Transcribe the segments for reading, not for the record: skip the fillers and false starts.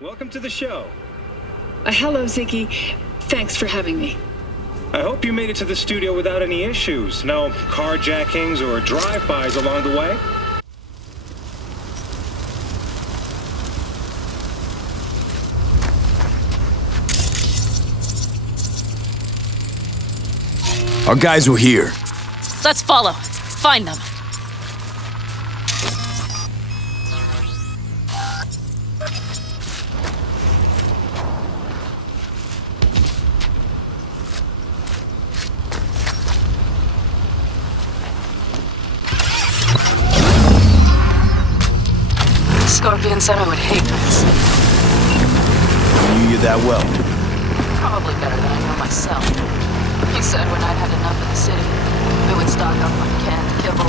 Welcome to the show. Hello, Ziggy. Thanks for having me. I hope you made it to the studio without any issues. No carjackings or drive-bys along the way? Our guys were here. Let's follow. Find them. Scorpion said I would hate this. Knew you that well. Probably better than I know myself. He said when I'd had enough of the city, we would stock up on canned kibble,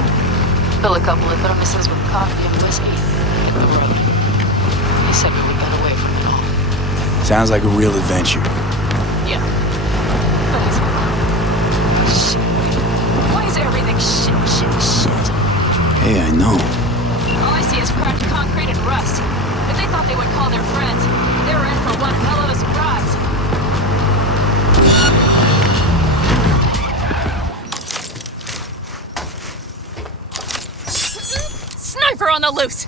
fill a couple of thermoses with coffee and whiskey, hit the road. He said we would get away from it all. Sounds like a real adventure. Yeah. But he's shit. Why is everything shit? Hey, I know. All I see is cracked concrete and rust. If they thought they would call their friends, they were in for one hell of a surprise. Sniper on the loose!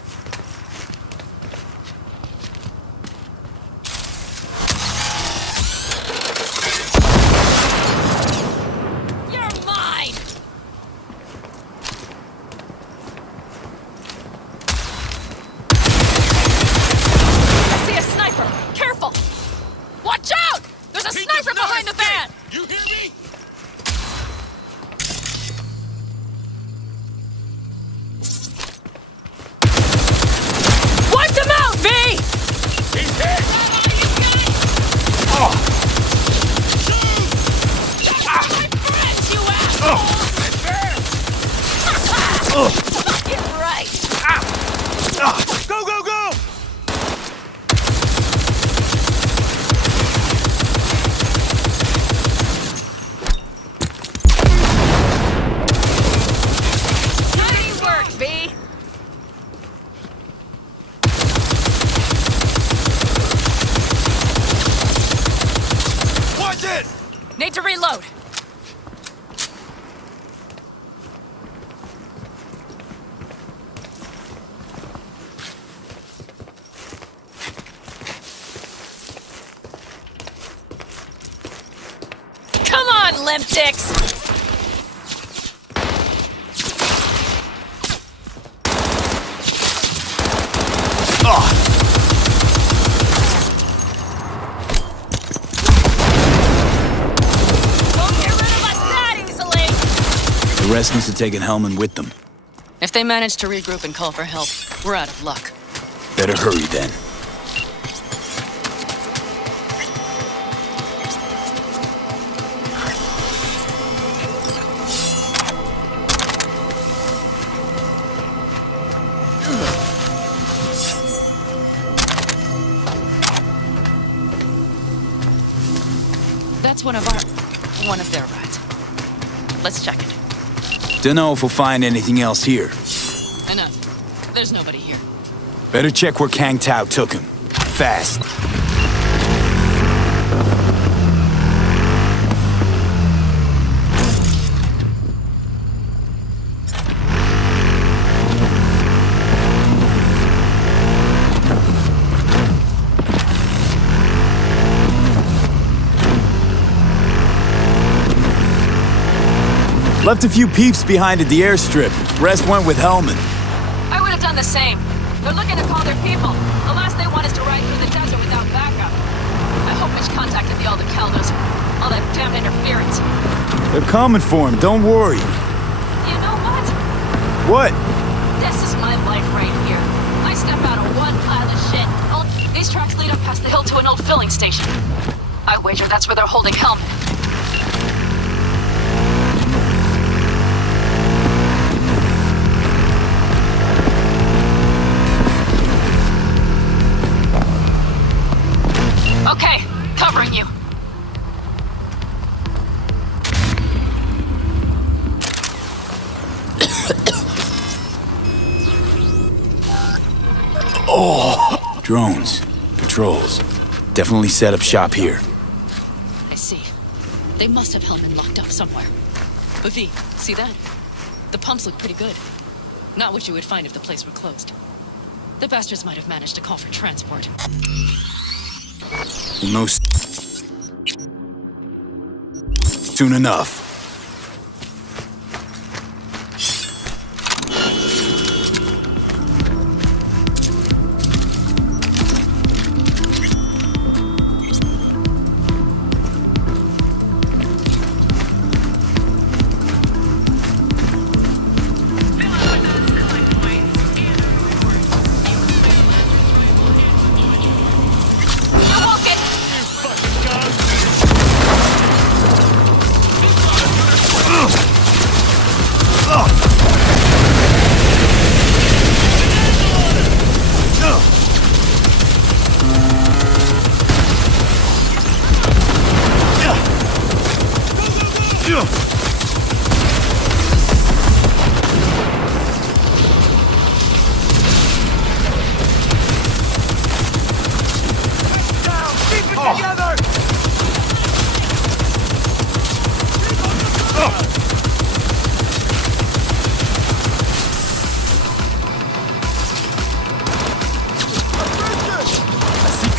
You're mine! I see a sniper! Careful! Watch out! There's a sniper behind the van! You hear me? Wipe them out, V! He's hit! Oh! My friends, you asshole! Fucking right! Go, go, go! Nice work, V! Watch it! Need to reload. Come on, limp dicks! Don't get rid of us that easily! The rest must have taken Hellman with them. If they manage to regroup and call for help, we're out of luck. Better hurry then. That's one of their rides. Let's check it. Dunno if we'll find anything else here. Enough. There's nobody here. Better check where Kang Tao took him. Fast. Left a few peeps behind at the airstrip. Rest went with Hellman. I would have done the same. They're looking to call their people. The last they want is to ride through the desert without backup. I hope Mitch contacted the Aldecaldos. All that damn interference. They're coming for him, don't worry. You know what? What? This is my life right here. I step out of one pile of shit. These tracks lead up past the hill to an old filling station. I wager that's where they're holding Hellman. Okay, covering you. Drones, patrols. Definitely set up shop here. I see. They must have Hellman locked up somewhere. But V, see that? The pumps look pretty good. Not what you would find if the place were closed. The bastards might have managed to call for transport. No. Soon enough.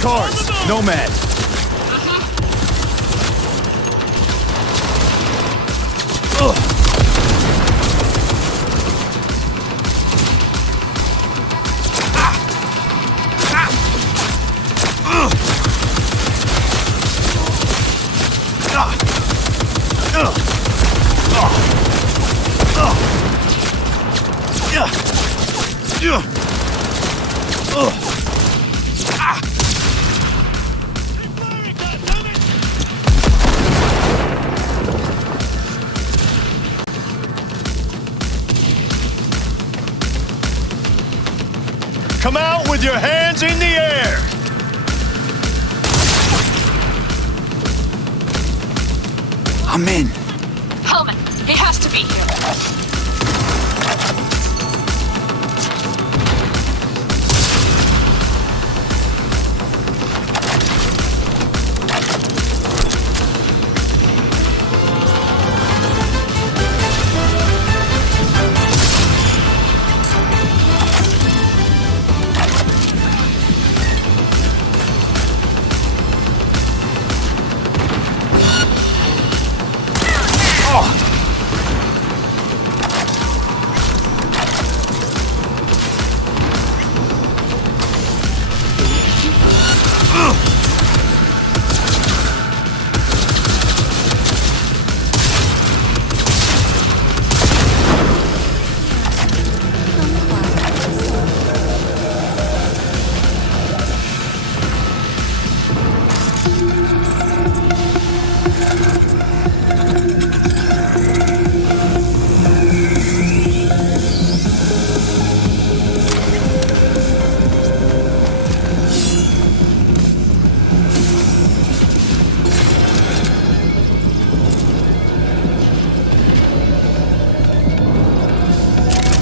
Cars, Nomad. Come out with your hands in the air! I'm in. Hellman, he has to be here.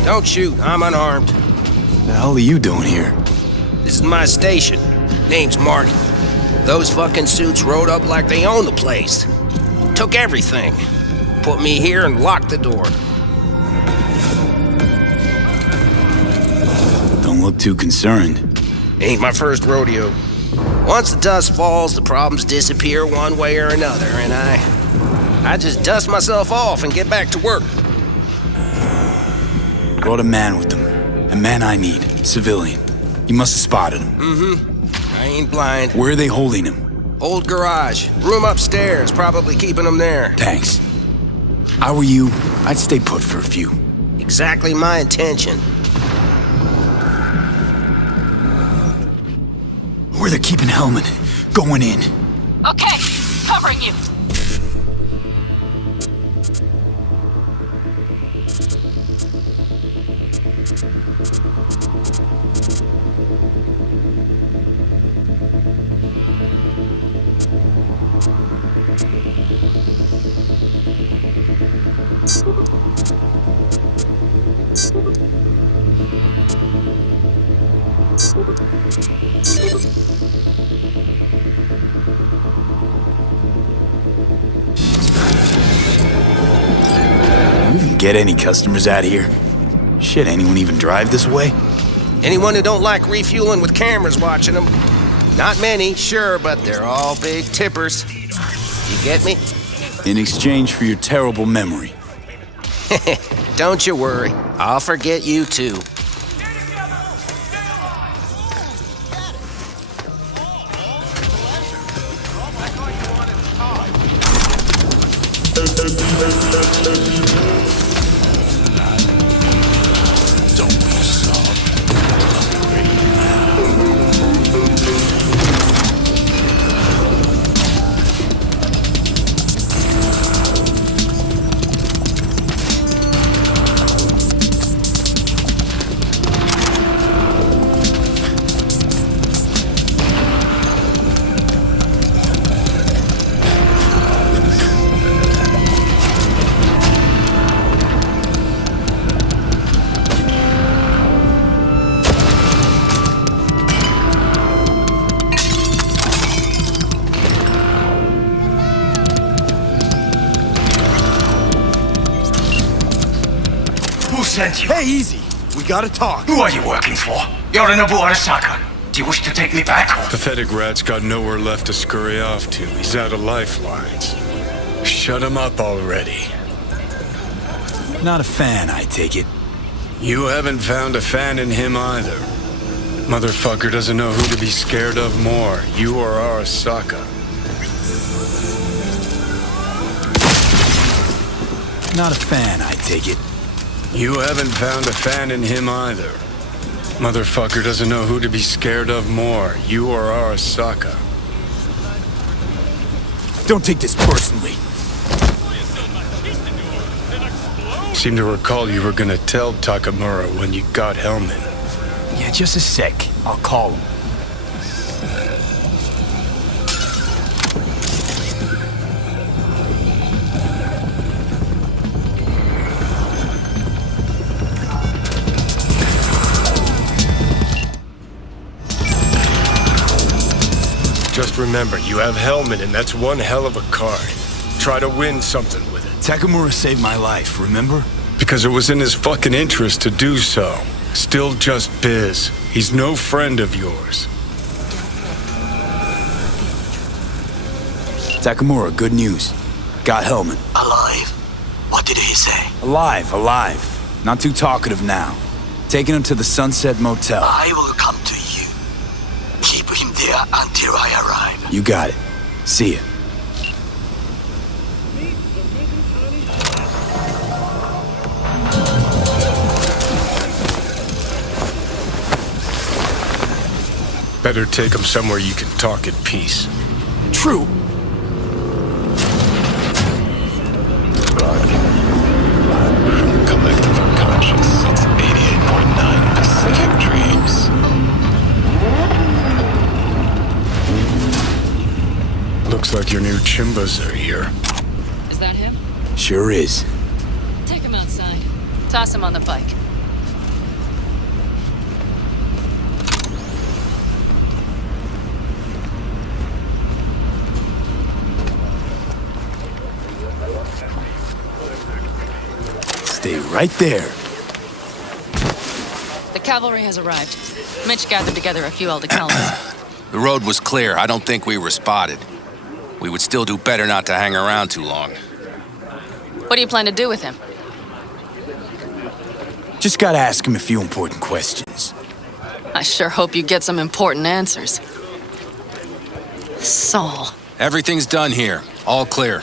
Don't shoot, I'm unarmed. The hell are you doing here? This is my station. Name's Marty. Those fucking suits rode up like they own the place. Took everything. Put me here and locked the door. Don't look too concerned. Ain't my first rodeo. Once the dust falls, the problems disappear one way or another, and I just dust myself off and get back to work. Brought a man with them. A man I need. Civilian. You must have spotted him. Mm-hmm. I ain't blind. Where are they holding him? Old garage. Room upstairs. Probably keeping him there. Thanks. I were you, I'd stay put for a few. Exactly my intention. Where they're keeping Hellman. Going in. Okay, covering you. You even get any customers out here? Shit, anyone even drive this way? Anyone who don't like refueling with cameras watching them. Not many, sure, but they're all big tippers. You get me? In exchange for your terrible memory. Don't you worry. I'll forget you too. Who sent you? Hey, easy. We gotta talk. Who are you working for? Yorinobu Arasaka. Do you wish to take me back home? Pathetic rat's got nowhere left to scurry off to. He's out of lifelines. Shut him up already. Not a fan, I take it. You haven't found a fan in him either. Motherfucker doesn't know who to be scared of more, you or Arasaka. Not a fan, I take it. You haven't found a fan in him either. Motherfucker doesn't know who to be scared of more, you or Arasaka. Don't take this personally. Seem to recall you were gonna tell Takamura when you got Hellman. Yeah, just a sec. I'll call him. Just remember, you have Hellman, and that's one hell of a card. Try to win something with it. Takamura saved my life, remember? Because it was in his fucking interest to do so. Still just biz. He's no friend of yours. Takamura, good news. Got Hellman. Alive? What did he say? Alive. Not too talkative now. Taking him to the Sunset Motel. I will come to you. Keep him there until I arrive. You got it. See ya. Better take him somewhere you can talk in peace. True. Collective unconscious, it's 88.9 Pacific Dreams. Looks like your new Chimbas are here. Is that him? Sure is. Take him outside. Toss him on the bike. Stay right there. The cavalry has arrived. Mitch gathered together a few Aldecalans. The road was clear. I don't think we were spotted. We would still do better not to hang around too long. What do you plan to do with him? Just gotta ask him a few important questions. I sure hope you get some important answers. Saul. Everything's done here. All clear.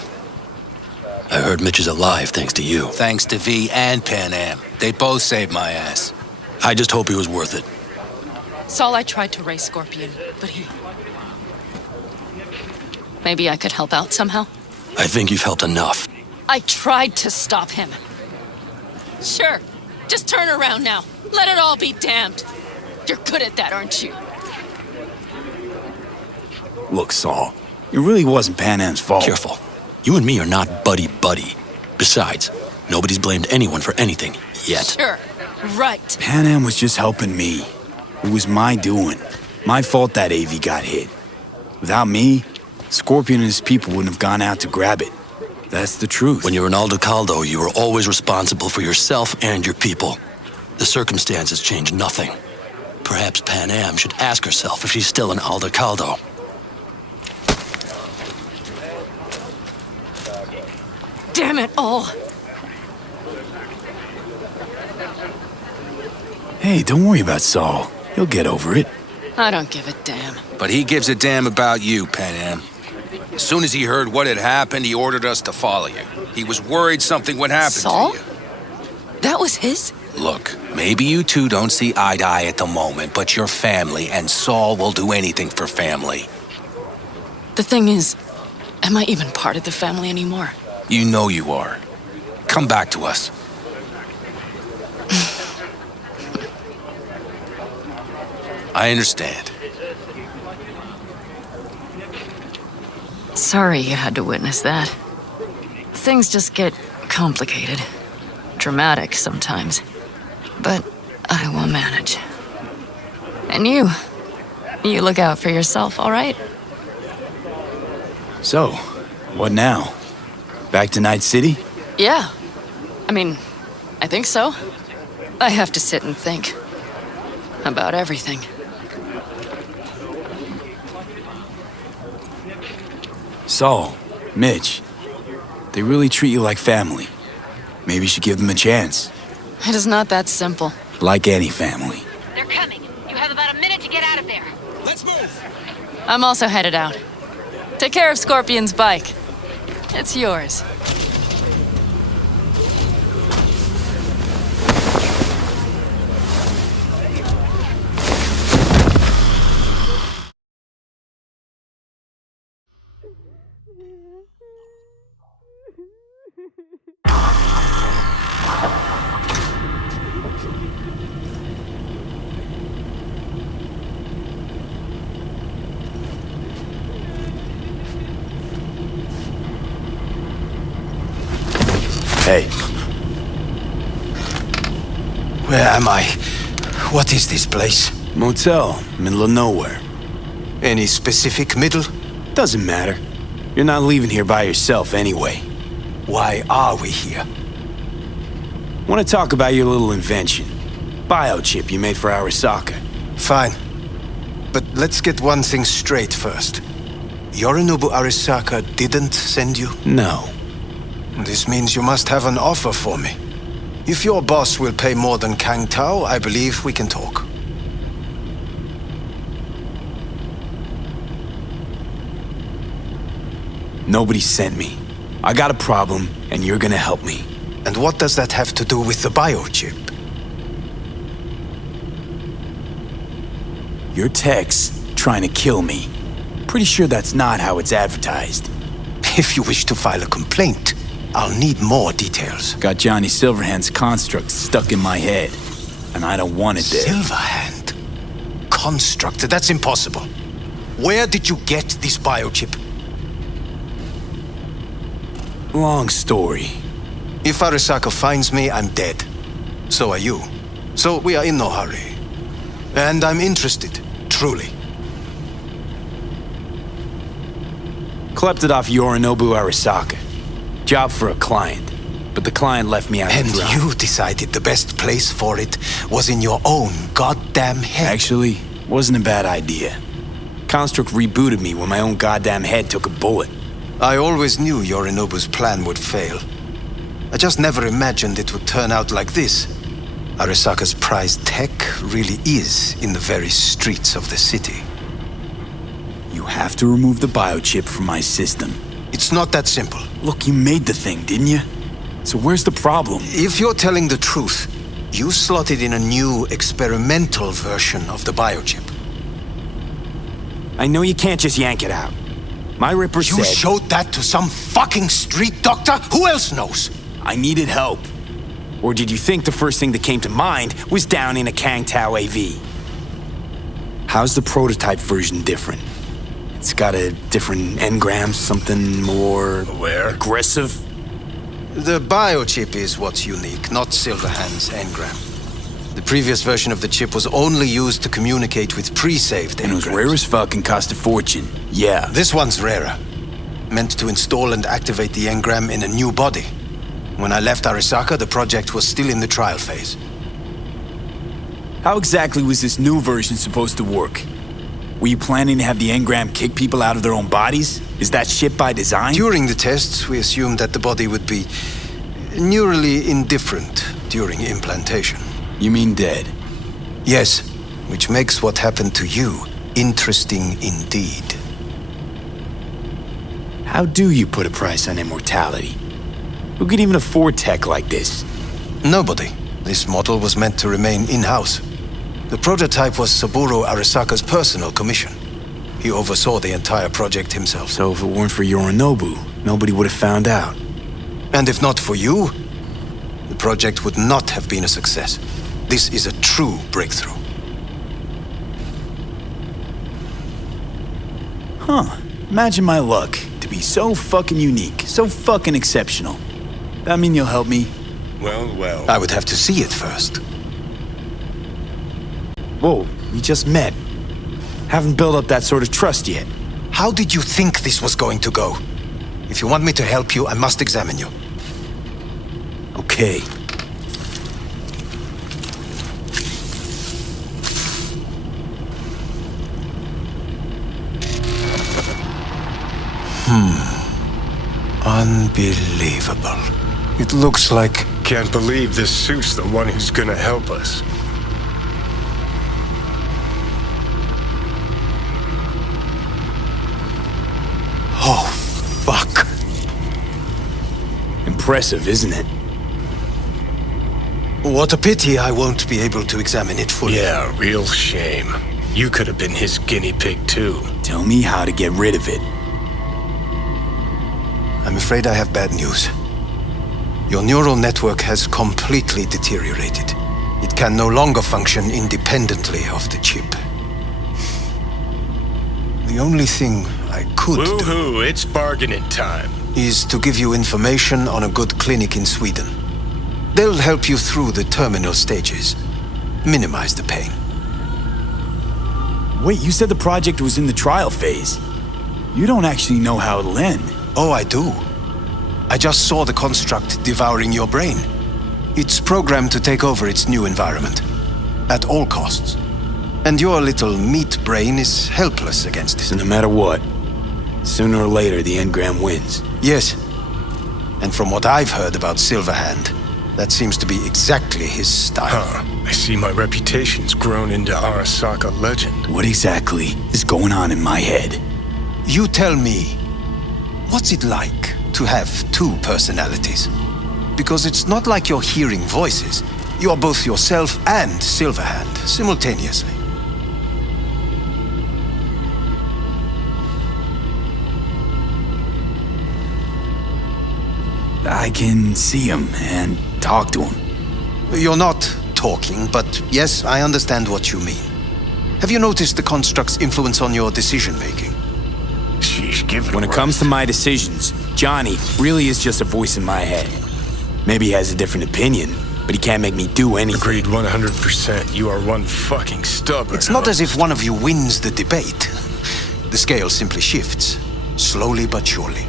I heard Mitch is alive thanks to you. Thanks to V and Pan Am. They both saved my ass. I just hope he was worth it. Saul, I tried to raise Scorpion, but he... Maybe I could help out somehow? I think you've helped enough. I tried to stop him. Sure. Just turn around now. Let it all be damned. You're good at that, aren't you? Look, Saul, it really wasn't Pan Am's fault. Careful. You and me are not buddy-buddy. Besides, nobody's blamed anyone for anything, yet. Sure. Right. Pan Am was just helping me. It was my doing. My fault that AV got hit. Without me, Scorpion and his people wouldn't have gone out to grab it. That's the truth. When you're in Aldecaldo, you are always responsible for yourself and your people. The circumstances change nothing. Perhaps Pan Am should ask herself if she's still in Aldecaldo. Damn it all! Hey, don't worry about Saul. He'll get over it. I don't give a damn. But he gives a damn about you, Pan Am. As soon as he heard what had happened, he ordered us to follow you. He was worried something would happen Saul? to you. That was his? Look, maybe you two don't see eye to eye at the moment, but you're family, and Saul will do anything for family. The thing is, am I even part of the family anymore? You know you are. Come back to us. I understand. Sorry you had to witness that. Things just get complicated. Dramatic sometimes. But I will manage. And you look out for yourself, all right? So, what now? Back to Night City? Yeah. I mean, I think so. I have to sit and think. About everything. Saul, Mitch, they really treat you like family. Maybe you should give them a chance. It is not that simple. Like any family. They're coming. You have about a minute to get out of there. Let's move! I'm also headed out. Take care of Scorpion's bike. It's yours. Hey, Where am I? What is this place? motel, middle of nowhere. Any specific middle? Doesn't matter. You're not leaving here by yourself anyway. Why are we here? Want to talk about your little invention. Biochip you made for Arasaka. Fine. But let's get one thing straight first. Yorinobu Arasaka didn't send you? No. This means you must have an offer for me. If your boss will pay more than Kang Tao, I believe we can talk. Nobody sent me. I got a problem, and you're gonna help me. And what does that have to do with the biochip? Your tech's trying to kill me. Pretty sure that's not how it's advertised. If you wish to file a complaint, I'll need more details. Got Johnny Silverhand's construct stuck in my head, and I don't want it there. Silverhand? Construct? That's impossible. Where did you get this biochip? Long story. If Arasaka finds me, I'm dead. So are you. So we are in no hurry. And I'm interested, truly. Klept it off Yorinobu Arasaka. Job for a client. But the client left me out And to dry. you decided the best place for it was in your own goddamn head. Actually, wasn't a bad idea. Construct rebooted me when my own goddamn head took a bullet. I always knew Yorinobu's plan would fail. I just never imagined it would turn out like this. Arasaka's prized tech really is in the very streets of the city. You have to remove the biochip from my system. It's not that simple. Look, you made the thing, didn't you? So where's the problem? If you're telling the truth, you slotted in a new experimental version of the biochip. I know you can't just yank it out. My Ripper You said... showed that to some fucking street doctor? Who else knows? I needed help. Or did you think the first thing that came to mind was down in a Kang Tao AV? How's the prototype version different? It's got a different engram, something more... aggressive? The biochip is what's unique, not Silverhand's engram. The previous version of the chip was only used to communicate with pre-saved And it was engrams. rare as fuck and cost a fortune. Yeah. This one's rarer. Meant to install and activate the engram in a new body. When I left Arisaka, the project was still in the trial phase. How exactly was this new version supposed to work? Were you planning to have the engram kick people out of their own bodies? Is that shit by design? During the tests, we assumed that the body would be neurally indifferent during implantation. You mean dead? Yes, which makes what happened to you interesting indeed. How do you put a price on immortality? Who could even afford tech like this? Nobody. This model was meant to remain in-house. The prototype was Saburo Arisaka's personal commission. He oversaw the entire project himself. So if it weren't for Yorinobu, nobody would have found out. And if not for you, the project would not have been a success. This is a true breakthrough. Huh. Imagine my luck to be so fucking unique, so fucking exceptional. That mean you'll help me? Well. I would have to see it first. Whoa, we just met. Haven't built up that sort of trust yet. How did you think this was going to go? If you want me to help you, I must examine you. Okay. Unbelievable. It looks like... Can't believe this suit's the one who's gonna help us. Oh, fuck. Impressive, isn't it? What a pity I won't be able to examine it fully. Yeah, real shame. You could have been his guinea pig too. Tell me how to get rid of it. I'm afraid I have bad news. Your neural network has completely deteriorated. It can no longer function independently of the chip. The only thing I could do Woohoo, it's bargaining time. is to give you information on a good clinic in Sweden. They'll help you through the terminal stages, minimize the pain. Wait, you said the project was in the trial phase. You don't actually know how it'll end. Oh, I do. I just saw the construct devouring your brain. It's programmed to take over its new environment, at all costs. And your little meat brain is helpless against So it. no matter what, sooner or later the engram wins. Yes. And from what I've heard about Silverhand, that seems to be exactly his style. Huh. I see my reputation's grown into Arasaka legend. What exactly is going on in my head? You tell me, what's it like to have two personalities? Because it's not like you're hearing voices. You're both yourself and Silverhand simultaneously. I can see him and talk to him. You're not talking, but yes, I understand what you mean. Have you noticed the construct's influence on your decision-making? Sheesh, give it When a it comes to my decisions, Johnny really is just a voice in my head. Maybe he has a different opinion, but he can't make me do anything. Agreed 100%. You are one fucking stubborn. It's not as if one of you wins the debate. The scale simply shifts, slowly but surely.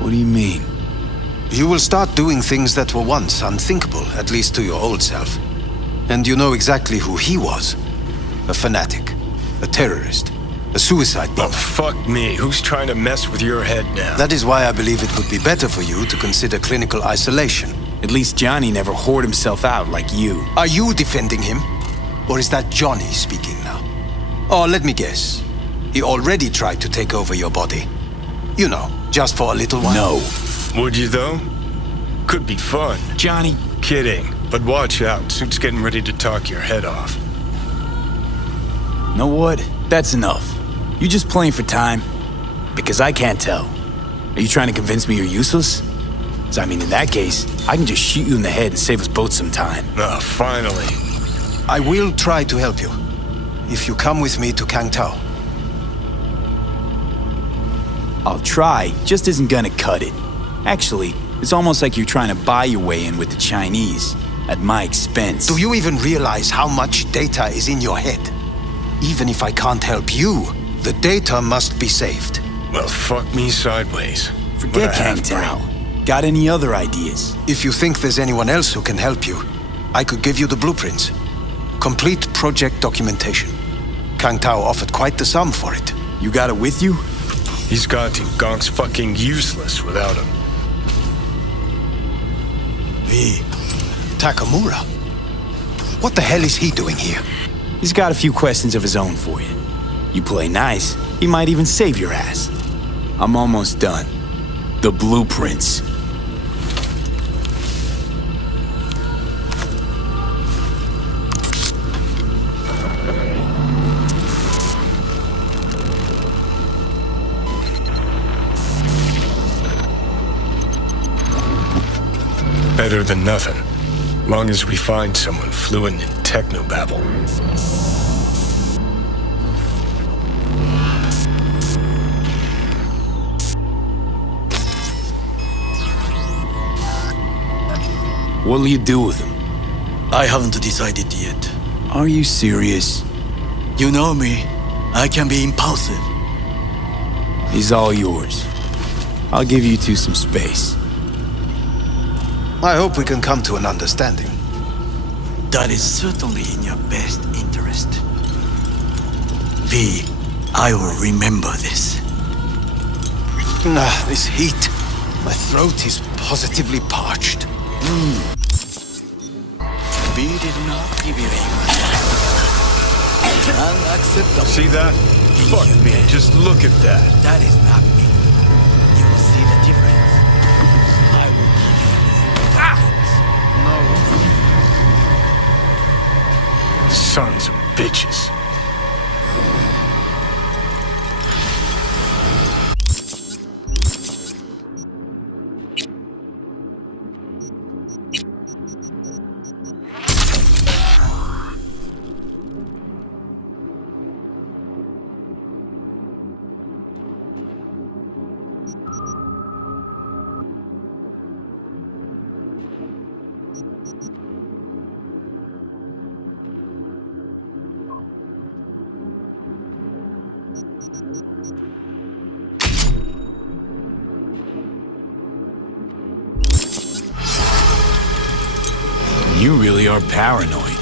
What do you mean? You will start doing things that were once unthinkable, at least to your old self. And you know exactly who he was. A fanatic, a terrorist, a suicide bomber. Oh, fuck me. Who's trying to mess with your head now? That is why I believe it would be better for you to consider clinical isolation. At least Johnny never whored himself out like you. Are you defending him? Or is that Johnny speaking now? Oh, let me guess. He already tried to take over your body. You know, just for a little while. No. Would you, though? Could be fun. Johnny. Kidding. But watch out. Suit's getting ready to talk your head off. Know what? That's enough. You just playing for time? Because I can't tell. Are you trying to convince me you're useless? 'Cause I mean, in that case, I can just shoot you in the head and save us both some time. Oh, finally. I will try to help you. If you come with me to Kangtao. I'll try, just isn't gonna cut it. Actually, It's almost like you're trying to buy your way in with the Chinese, at my expense. Do you even realize how much data is in your head? Even if I can't help you, the data must be saved. Well, fuck me sideways. Forget Kang Tao. Got any other ideas? If you think there's anyone else who can help you, I could give you the blueprints. Complete project documentation. Kang Tao offered quite the sum for it. You got it with you? He's got to. Gong's fucking useless without him. Takamura? What the hell is he doing here? He's got a few questions of his own for you. You play nice, he might even save your ass. I'm almost done. The blueprints. Better than nothing. Long as we find someone fluent in technobabble. What'll you do with him? I haven't decided yet. Are you serious? You know me. I can be impulsive. He's all yours. I'll give you two some space. I hope we can come to an understanding. That is certainly in your best interest. V, I will remember this. This heat. My throat is positively parched. V did not give you unacceptable. See that? Fuck me, just look at that. That is not me. You will see the difference. I will give you. No. Sons of bitches. You really are paranoid.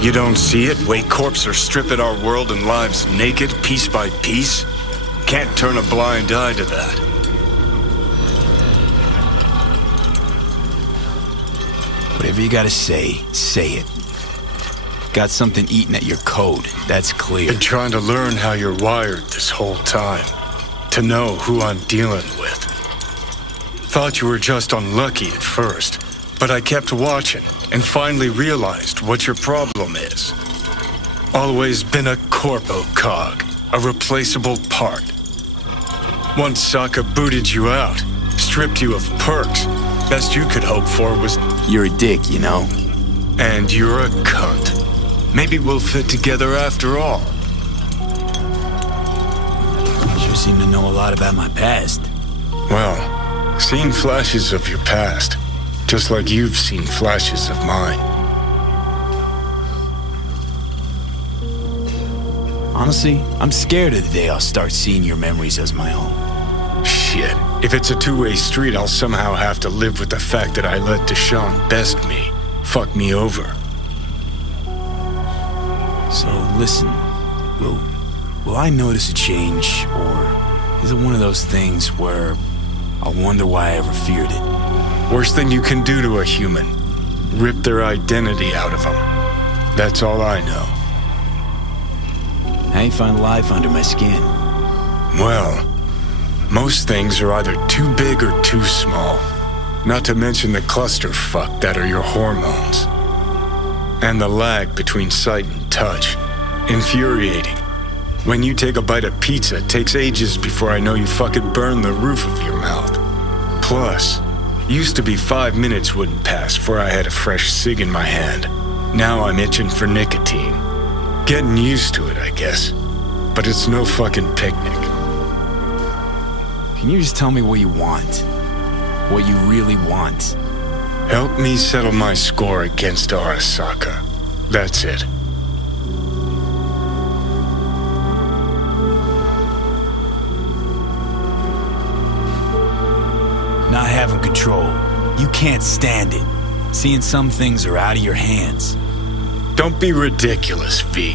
You don't see it? Way corps are stripping our world and lives naked, piece by piece? Can't turn a blind eye to that. Whatever you gotta say it. Got something eating at your code, that's clear. Been trying to learn how you're wired this whole time. To know who I'm dealing with. Thought you were just unlucky at first, but I kept watching and finally realized what your problem is. Always been a corpo cog, a replaceable part. Once Sokka booted you out, stripped you of perks, best you could hope for was... You're a dick, you know? And you're a cunt. Maybe we'll fit together after all. Sure seem to know a lot about my past. Well, seen flashes of your past. Just like you've seen flashes of mine. Honestly, I'm scared of the day I'll start seeing your memories as my own. Shit. If it's a two-way street, I'll somehow have to live with the fact that I let Deshaun best me. Fuck me over. So, listen. Will I notice a change, or is it one of those things where I'll wonder why I ever feared it? Worst thing you can do to a human. Rip their identity out of them. That's all I know. I ain't find life under my skin. Well, most things are either too big or too small. Not to mention the clusterfuck that are your hormones. And the lag between sight and touch. Infuriating. When you take a bite of pizza, it takes ages before I know you fucking burn the roof of your mouth. Plus, used to be 5 minutes wouldn't pass before I had a fresh cig in my hand. Now I'm itching for nicotine. Getting used to it, I guess. But it's no fucking picnic. Can you just tell me what you want? What you really want. Help me settle my score against Arasaka. That's it. Not having control. You can't stand it. Seeing some things are out of your hands. Don't be ridiculous, V.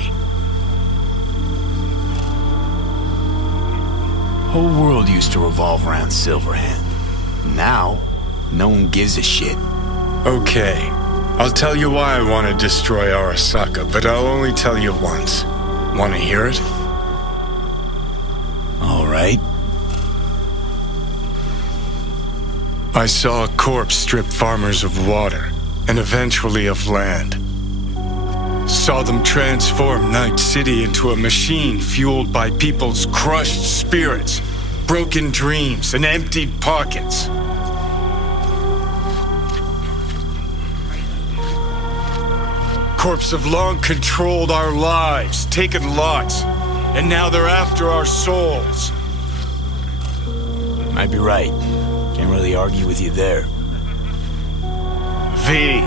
Whole world used to revolve around Silverhand. Now, no one gives a shit. Okay, I'll tell you why I want to destroy Arasaka, but I'll only tell you once. Want to hear it? All right. I saw a corpse strip farmers of water, and eventually of land. Saw them transform Night City into a machine fueled by people's crushed spirits, broken dreams, and emptied pockets. Corps have long controlled our lives, taken lots, and now they're after our souls. Might be right. Can't really argue with you there. V,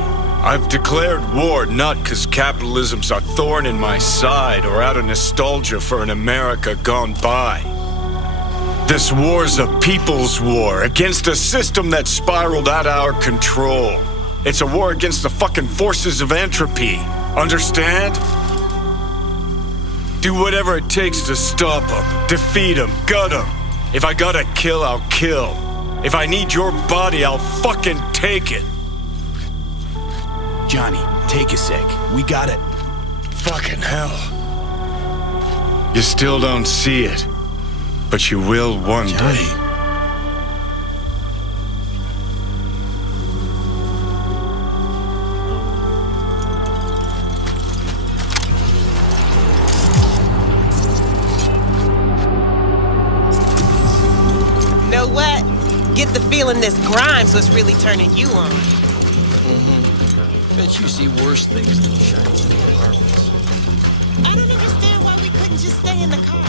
I've declared war not because capitalism's a thorn in my side or out of nostalgia for an America gone by. This war's a people's war against a system that spiraled out of our control. It's a war against the fucking forces of entropy. Understand? Do whatever it takes to stop them, defeat them, gut them. If I gotta kill, I'll kill. If I need your body, I'll fucking take it. Johnny, take a sec. We got it. Fucking hell. You still don't see it, but you will one day. Know what? Get the feeling this Grimes was really turning you on. Bet you see worse things than shiny apartments. I don't understand why we couldn't just stay in the car.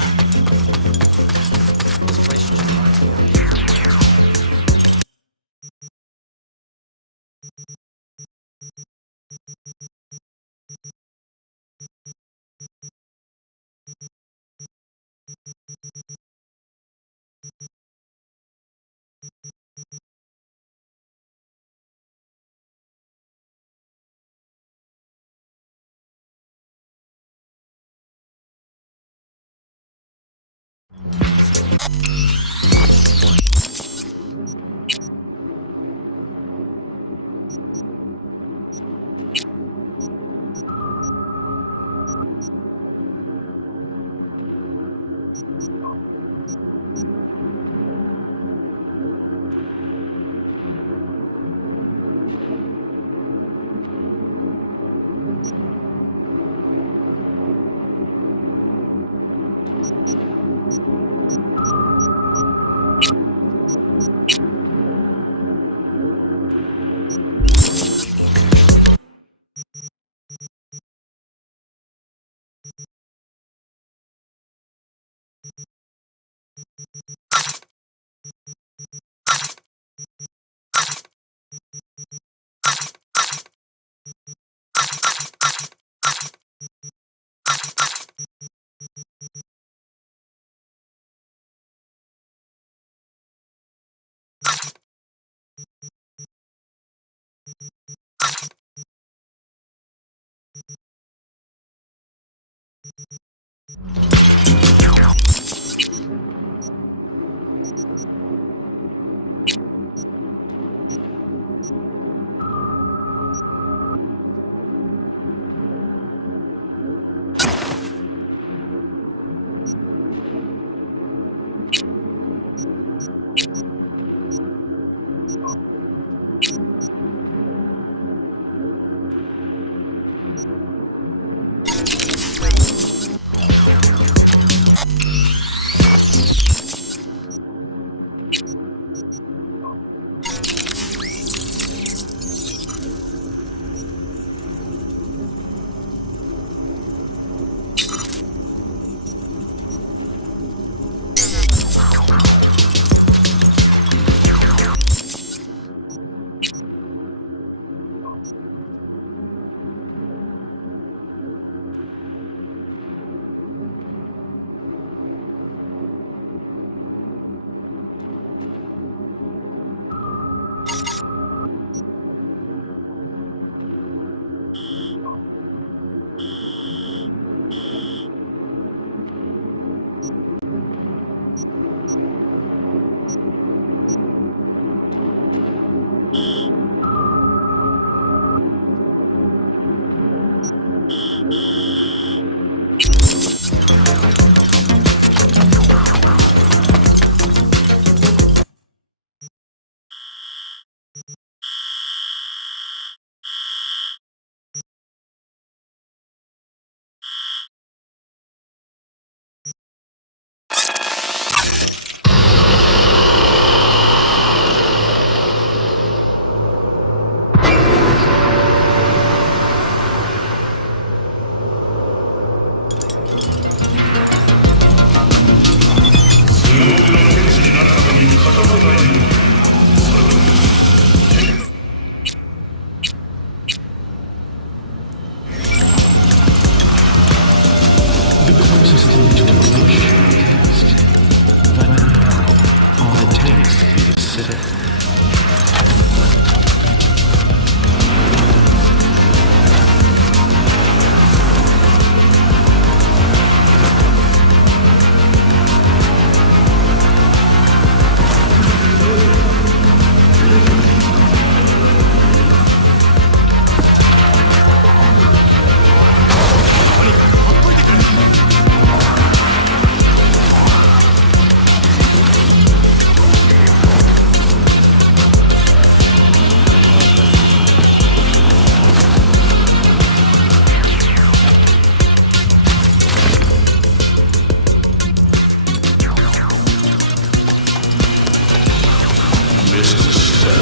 is to serve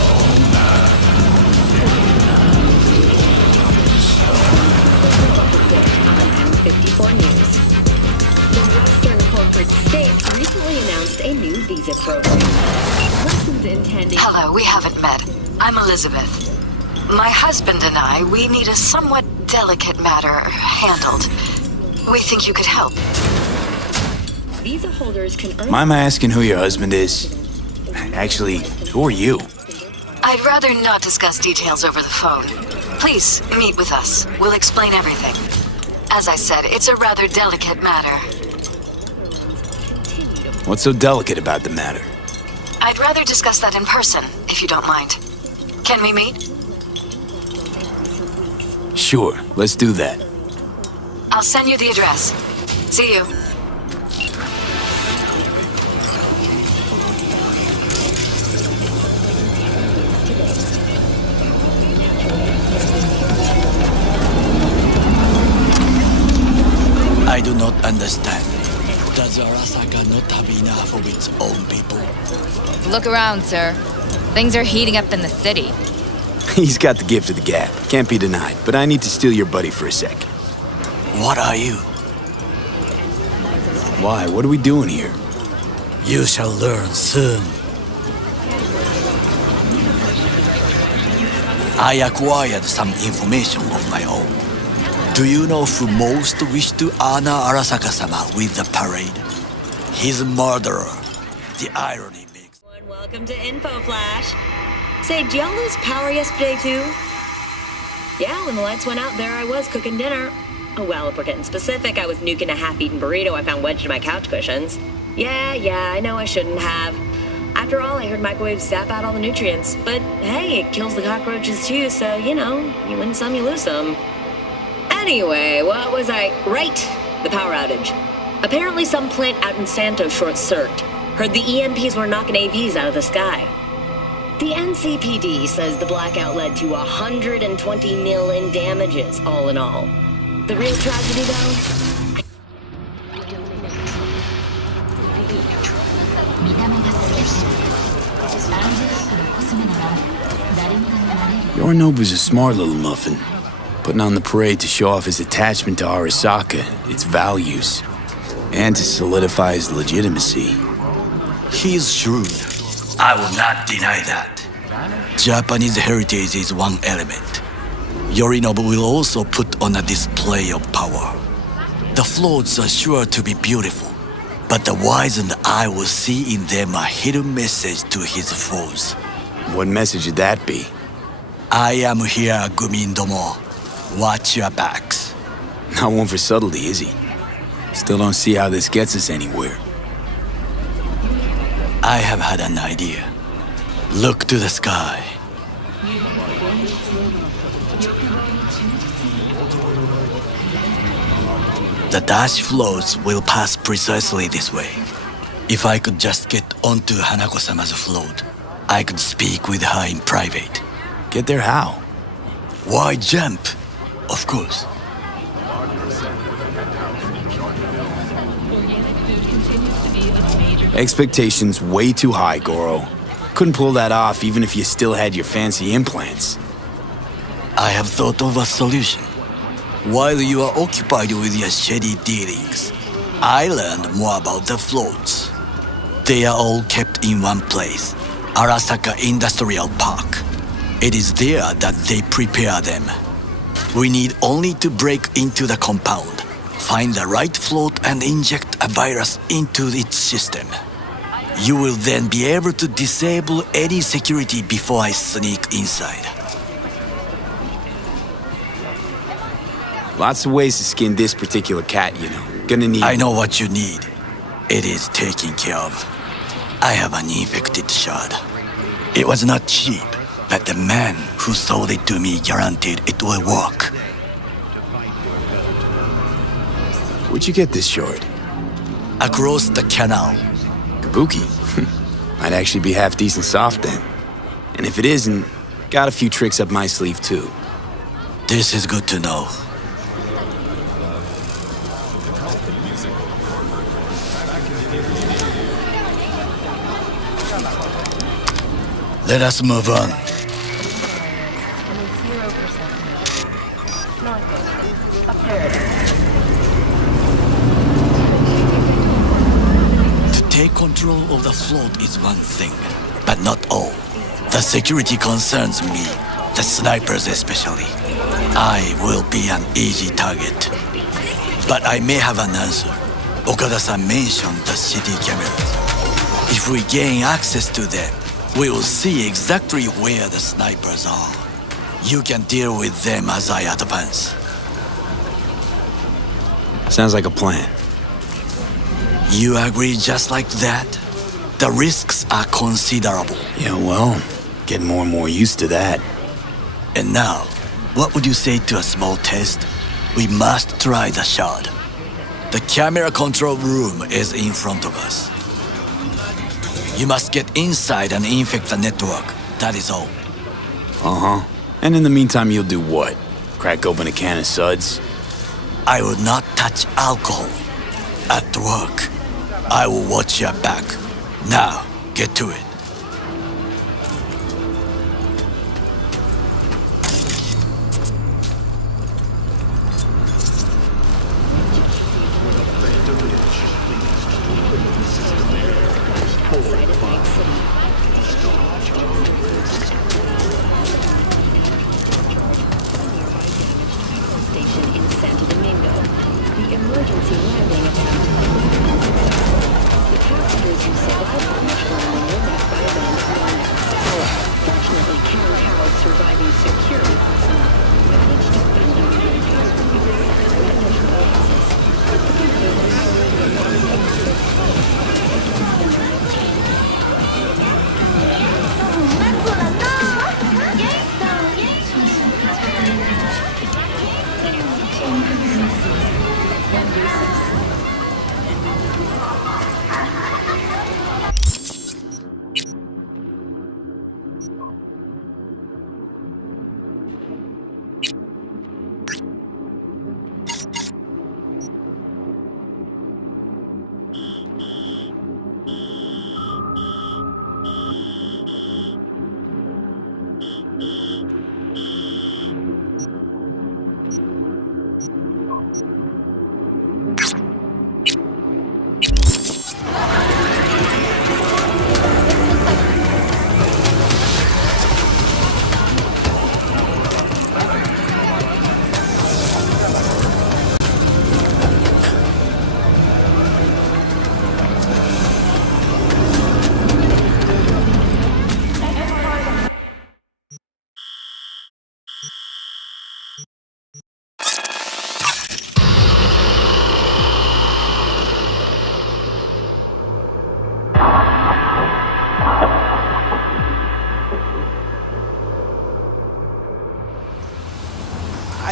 all On 54 News. The Western corporate states recently announced a new visa program. Lessons intending... Hello, we haven't met. I'm Elizabeth. My husband and I, we need a somewhat delicate matter handled. We think you could help. Visa holders can earn... Mind my asking who your husband is? Actually, who are you? I'd rather not discuss details over the phone. Please, meet with us. We'll explain everything. As I said, it's a rather delicate matter. What's so delicate about the matter? I'd rather discuss that in person, if you don't mind. Can we meet? Sure, let's do that. I'll send you the address. See you. I do not understand. Does Arasaka not have enough of its own people? Look around, sir. Things are heating up in the city. He's got the gift of the gab. Can't be denied. But I need to steal your buddy for a sec. What are you? Why? What are we doing here? You shall learn soon. I acquired some information of my own. Do you know who most wished to honor Arasaka-sama with the parade? His murderer. The irony makes... Welcome to Info Flash. Say, did y'all lose power yesterday too? Yeah, when the lights went out there, I was cooking dinner. Oh well, if we're getting specific, I was nuking a half-eaten burrito I found wedged in my couch cushions. Yeah, I know I shouldn't have. After all, I heard microwaves zap out all the nutrients. But hey, it kills the cockroaches too, so, you know, you win some, you lose some. Anyway, what was I... Right, the power outage. Apparently some plant out in Santos short-circuited. Heard the EMPs were knocking AVs out of the sky. The NCPD says the blackout led to 120 mil in damages, all in all. The real tragedy, though? Yorinobu's a smart little muffin. Putting on the parade to show off his attachment to Arasaka, its values, and to solidify his legitimacy. He's shrewd. I will not deny that. Japanese heritage is one element. Yorinobu will also put on a display of power. The floats are sure to be beautiful, but the wizened eye will see in them a hidden message to his foes. What message would that be? I am here, Gumindomo. Watch your backs. Not one for subtlety, is he? Still don't see how this gets us anywhere. I have had an idea. Look to the sky. The dash floats will pass precisely this way. If I could just get onto Hanako-sama's float, I could speak with her in private. Get there how? Why jump? Of course. Expectations way too high, Goro. Couldn't pull that off even if you still had your fancy implants. I have thought of a solution. While you are occupied with your shady dealings, I learned more about the floats. They are all kept in one place, Arasaka Industrial Park. It is there that they prepare them. We need only to break into the compound, find the right float and inject a virus into its system. You will then be able to disable any security before I sneak inside. Lots of ways to skin this particular cat, you know. Gonna need... I know what you need. It is taken care of. I have an infected shard. It was not cheap, but the man who sold it to me guaranteed it will work. Where'd you get this shard? Across the canal. Kabuki? Might actually be half decent soft then. And if it isn't, got a few tricks up my sleeve too. This is good to know. Let us move on. To take control of the float is one thing, but not all. The security concerns me, the snipers especially. I will be an easy target. But I may have an answer. Okada-san mentioned the city cameras. If we gain access to them, we will see exactly where the snipers are. You can deal with them as I advance. Sounds like a plan. You agree just like that? The risks are considerable. Yeah, well, getting more and more used to that. And now, what would you say to a small test? We must try the shard. The camera control room is in front of us. You must get inside and infect the network. That is all. Uh-huh. And in the meantime, you'll do what? Crack open a can of suds? I will not touch alcohol. At work, I will watch your back. Now, get to it.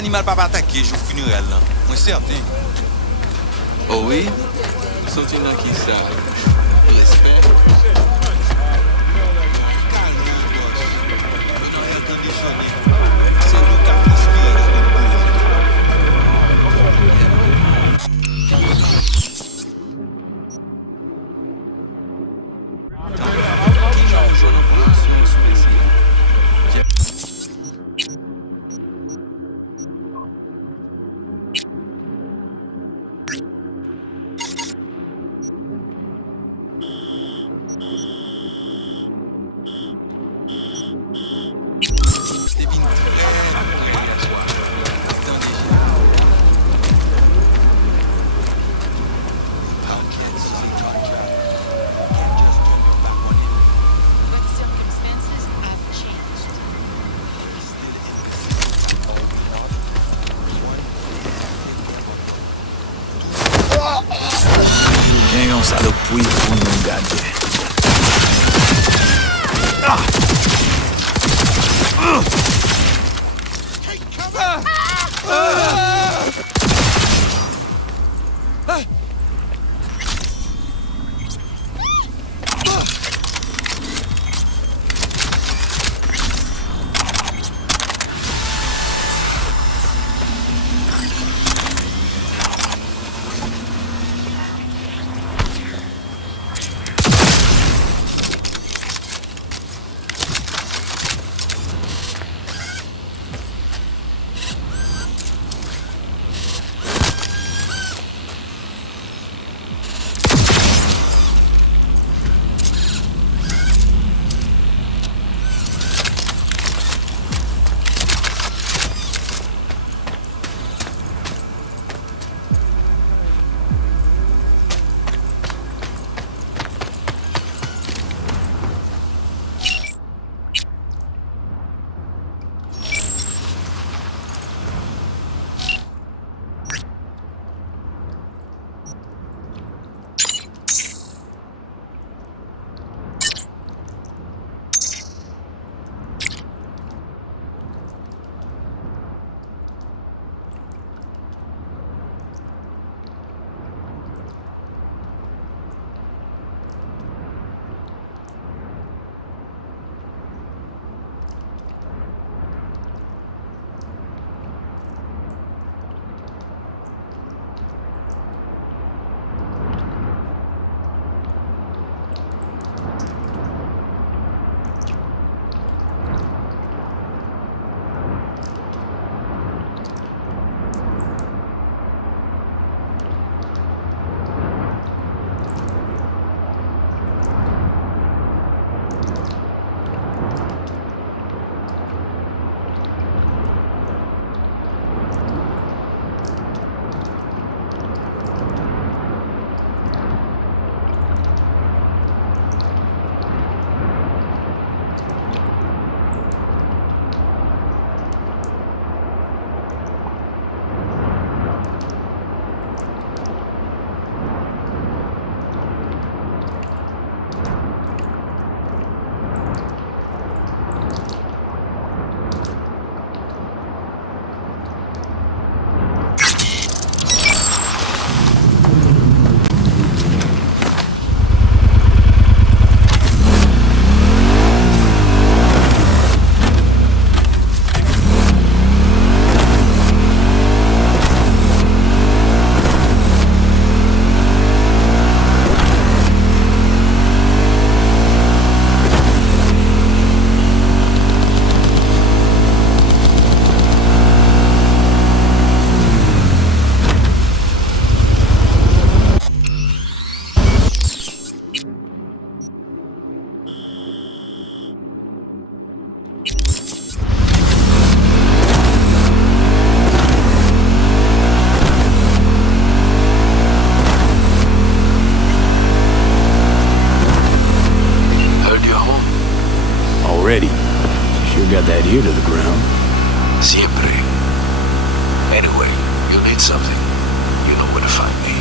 Animal pa pa atake jou funeral lan. Mwen certain. Oh oui? Soti nan ki sa? L'espère? Calme, boss. Mwen nan air conditionné. Se nou kap respire la pou. Ganham salopuí pour nous garder. already. Sure got that ear to the ground. Siempre. Anyway, you need something. You know where to find me.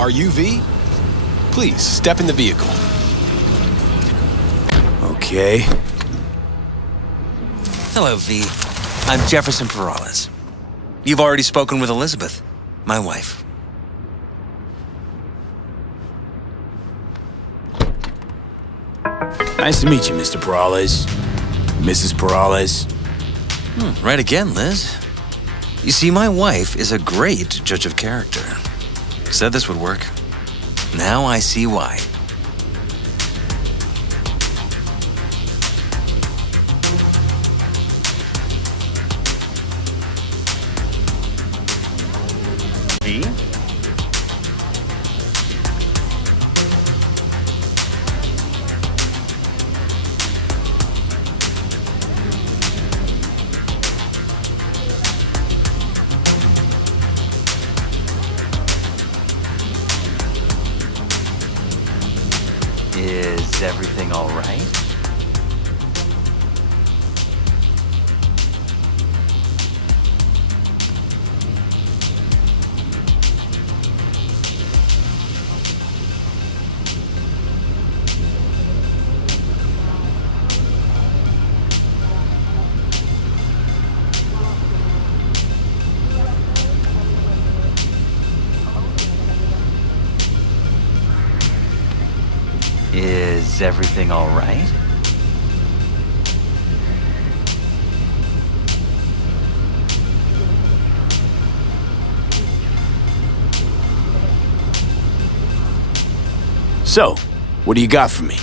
Are you V? Please, step in the vehicle. Okay. Hello, V. I'm Jefferson Perales. You've already spoken with Elizabeth, my wife. Nice to meet you, Mr. Perales. Mrs. Perales. Right again, Liz. You see, my wife is a great judge of character. Said this would work. Now I see why. V? Is everything all right? Is everything all right? So, what do you got for me?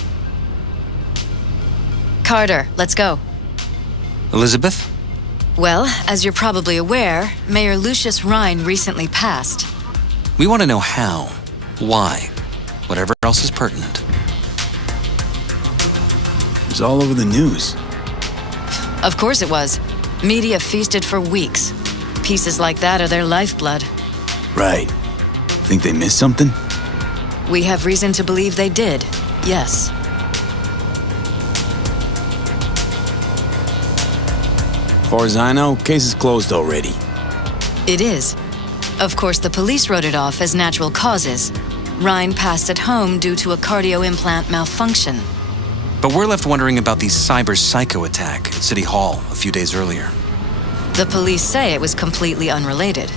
Carter, let's go. Elizabeth? Well, as you're probably aware, Mayor Lucius Rhine recently passed. We want to know how, why, whatever else is pertinent. It was all over the news. Of course it was. Media feasted for weeks. Pieces like that are their lifeblood. Right. Think they missed something? We have reason to believe they did, yes. As far as I know, case is closed already. It is. Of course, the police wrote it off as natural causes. Rhine passed at home due to a cardio implant malfunction. But we're left wondering about the cyber psycho attack at City Hall a few days earlier. The police say it was completely unrelated.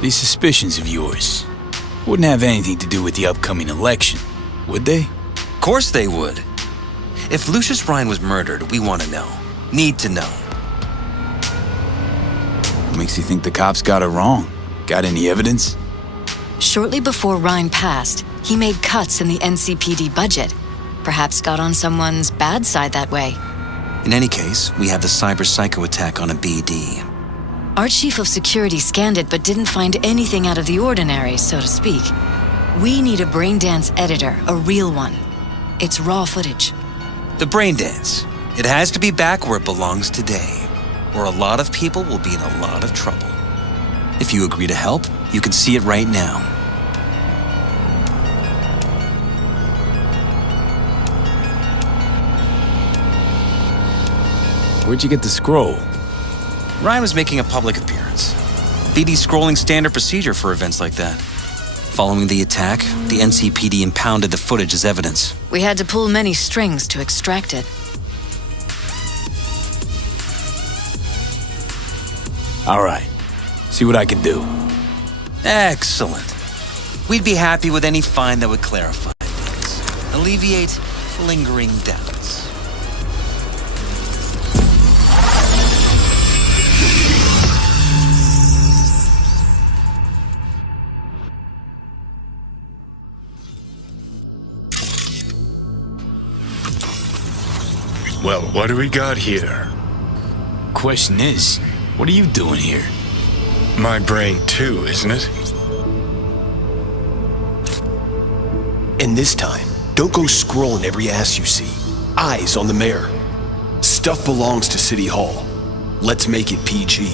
These suspicions of yours wouldn't have anything to do with the upcoming election, would they? Of course they would. If Lucius Rhine was murdered, we want to know. Need to know. What makes you think the cops got it wrong? Got any evidence? Shortly before Rhine passed, he made cuts in the NCPD budget. Perhaps got on someone's bad side that way. In any case, we have the cyber psycho attack on a BD. Our chief of security scanned it but didn't find anything out of the ordinary, so to speak. We need a braindance editor, a real one. It's raw footage. The braindance. It has to be back where it belongs today, where a lot of people will be in a lot of trouble. If you agree to help, you can see it right now. Where'd you get the scroll? Ryan was making a public appearance. BD's scrolling standard procedure for events like that. Following the attack, the NCPD impounded the footage as evidence. We had to pull many strings to extract it. All right. See what I can do. Excellent. We'd be happy with any find that would clarify things, alleviate lingering doubts. Well, what do we got here? Question is, what are you doing here? My brain too, isn't it? And this time, don't go scrolling every ass you see. Eyes on the mayor. Stuff belongs to City Hall. Let's make it PG.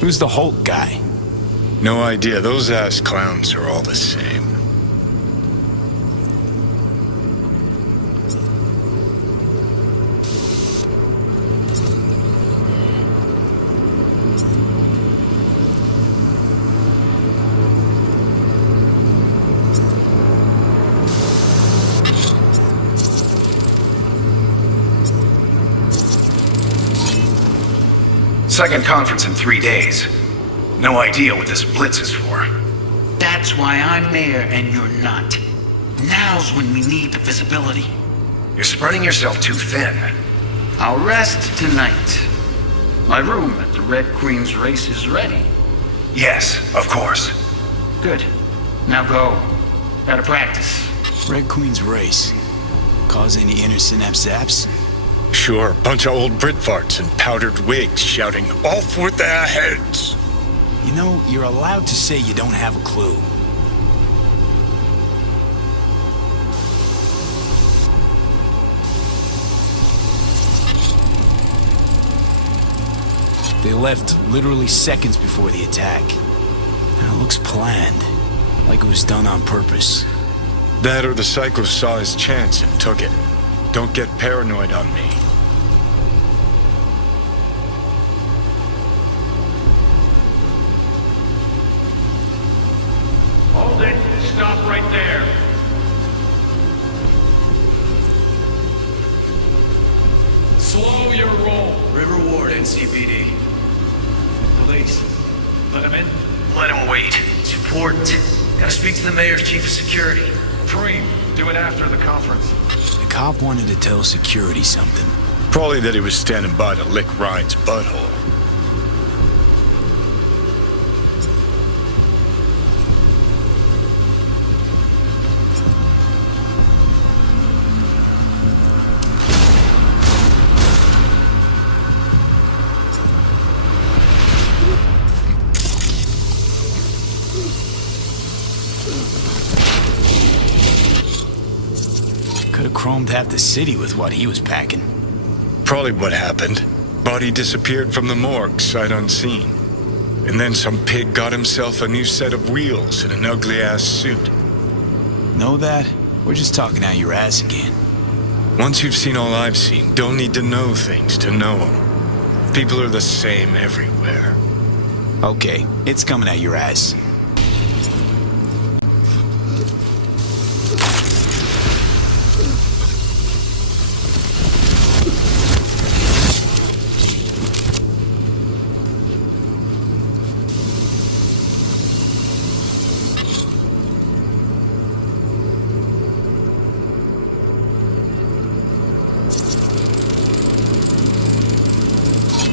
Who's the Hulk guy? No idea. Those ass clowns are all the same. Second conference in 3 days. No idea what this blitz is for. That's why I'm mayor and you're not. Now's when we need the visibility. You're spreading yourself too thin. I'll rest tonight. My room at the Red Queen's race is ready. Yes, of course. Good. Now go. Gotta practice. Red Queen's race. Cause any inner synapse zaps? Sure, bunch of old Brit farts in powdered wigs shouting, "Off with their heads!" You know, you're allowed to say you don't have a clue. They left literally seconds before the attack. It looks planned, like it was done on purpose. That or the psycho saw his chance and took it. Don't get paranoid on me. Hold it. Stop right there. Slow your roll. River Ward, NCPD. Police. Let him in. Let him wait. Support. Gotta speak to the mayor's chief of security. Preem, do it after the conference. The cop wanted to tell security something. Probably that he was standing by to lick Ryan's butthole. Could've chromed half the city with what he was packing. Probably what happened. Body disappeared from the morgue, sight unseen. And then some pig got himself a new set of wheels and an ugly-ass suit. Know that? We're just talking out your ass again. Once you've seen all I've seen, don't need to know things to know them. People are the same everywhere. Okay, it's coming out your ass.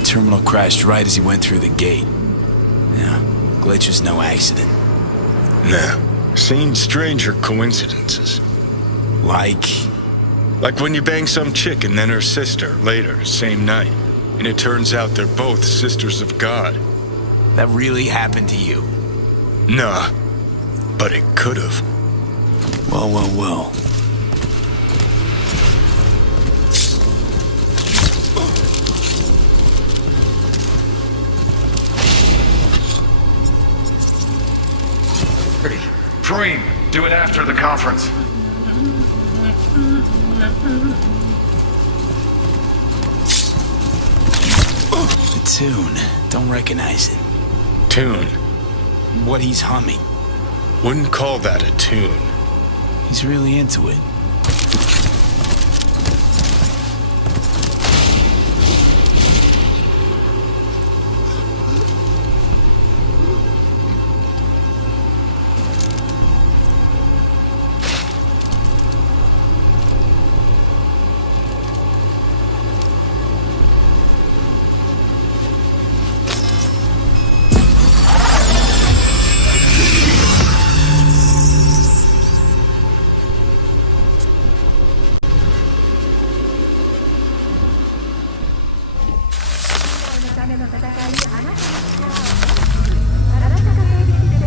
Terminal crashed right as he went through the gate. Yeah, glitch was no accident. Nah, seen stranger coincidences. Like when you bang some chick and then her sister later, same night. And it turns out they're both sisters of God. That really happened to you? Nah, but it could've. Well. Supreme, do it after the conference. The tune. Don't recognize it. Tune? What he's humming. Wouldn't call that a tune. He's really into it.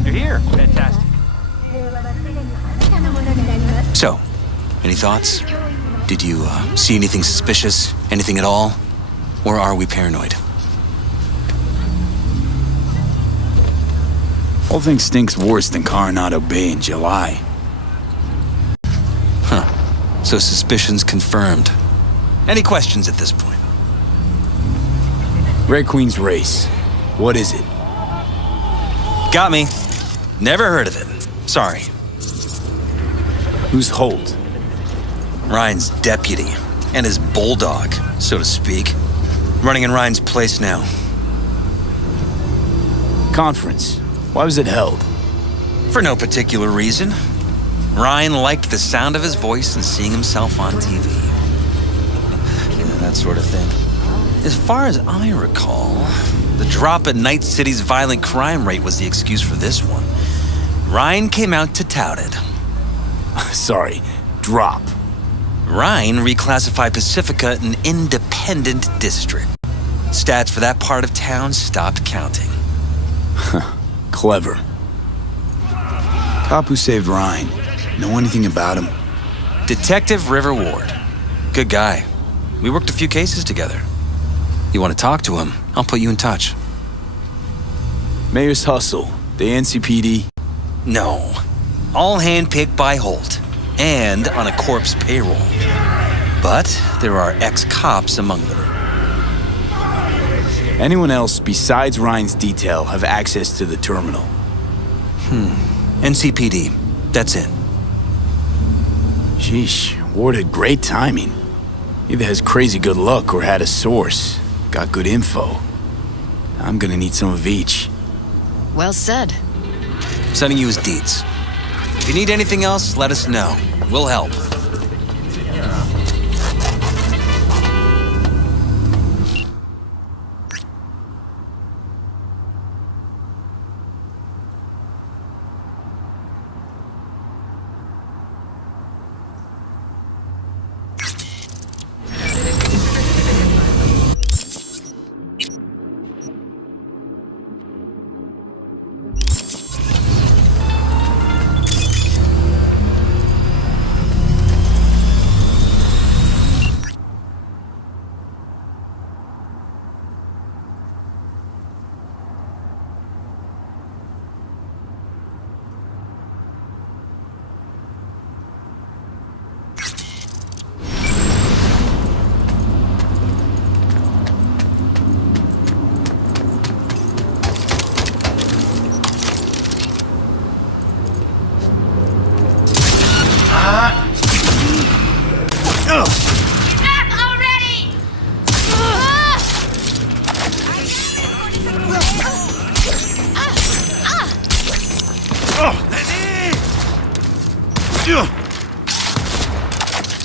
You're here. Fantastic. So, any thoughts? Did you see anything suspicious? Anything at all? Or are we paranoid? Whole thing stinks worse than Coronado Bay in July. Huh. So suspicions confirmed. Any questions at this point? Red Queen's race. What is it? Got me. Never heard of it. Sorry. Who's Holt? Ryan's deputy. And his bulldog, so to speak. Running in Ryan's place now. Conference. Why was it held? For no particular reason. Ryan liked the sound of his voice and seeing himself on TV. That sort of thing. As far as I recall, the drop in Night City's violent crime rate was the excuse for this one. Ryan came out to tout it. Sorry, drop. Ryan reclassified Pacifica an independent district. Stats for that part of town stopped counting. Clever. Cop who saved Ryan. Know anything about him? Detective River Ward. Good guy. We worked a few cases together. You want to talk to him? I'll put you in touch. Mayor's hustle. The NCPD? No. All handpicked by Holt. And on a corpse payroll. But there are ex-cops among them. Anyone else besides Ryan's detail have access to the terminal? NCPD. That's it. Sheesh, Ward had great timing. Either has crazy good luck or had a source. Got good info. I'm gonna need some of each. Well said. Sending you his deeds. If you need anything else, let us know. We'll help.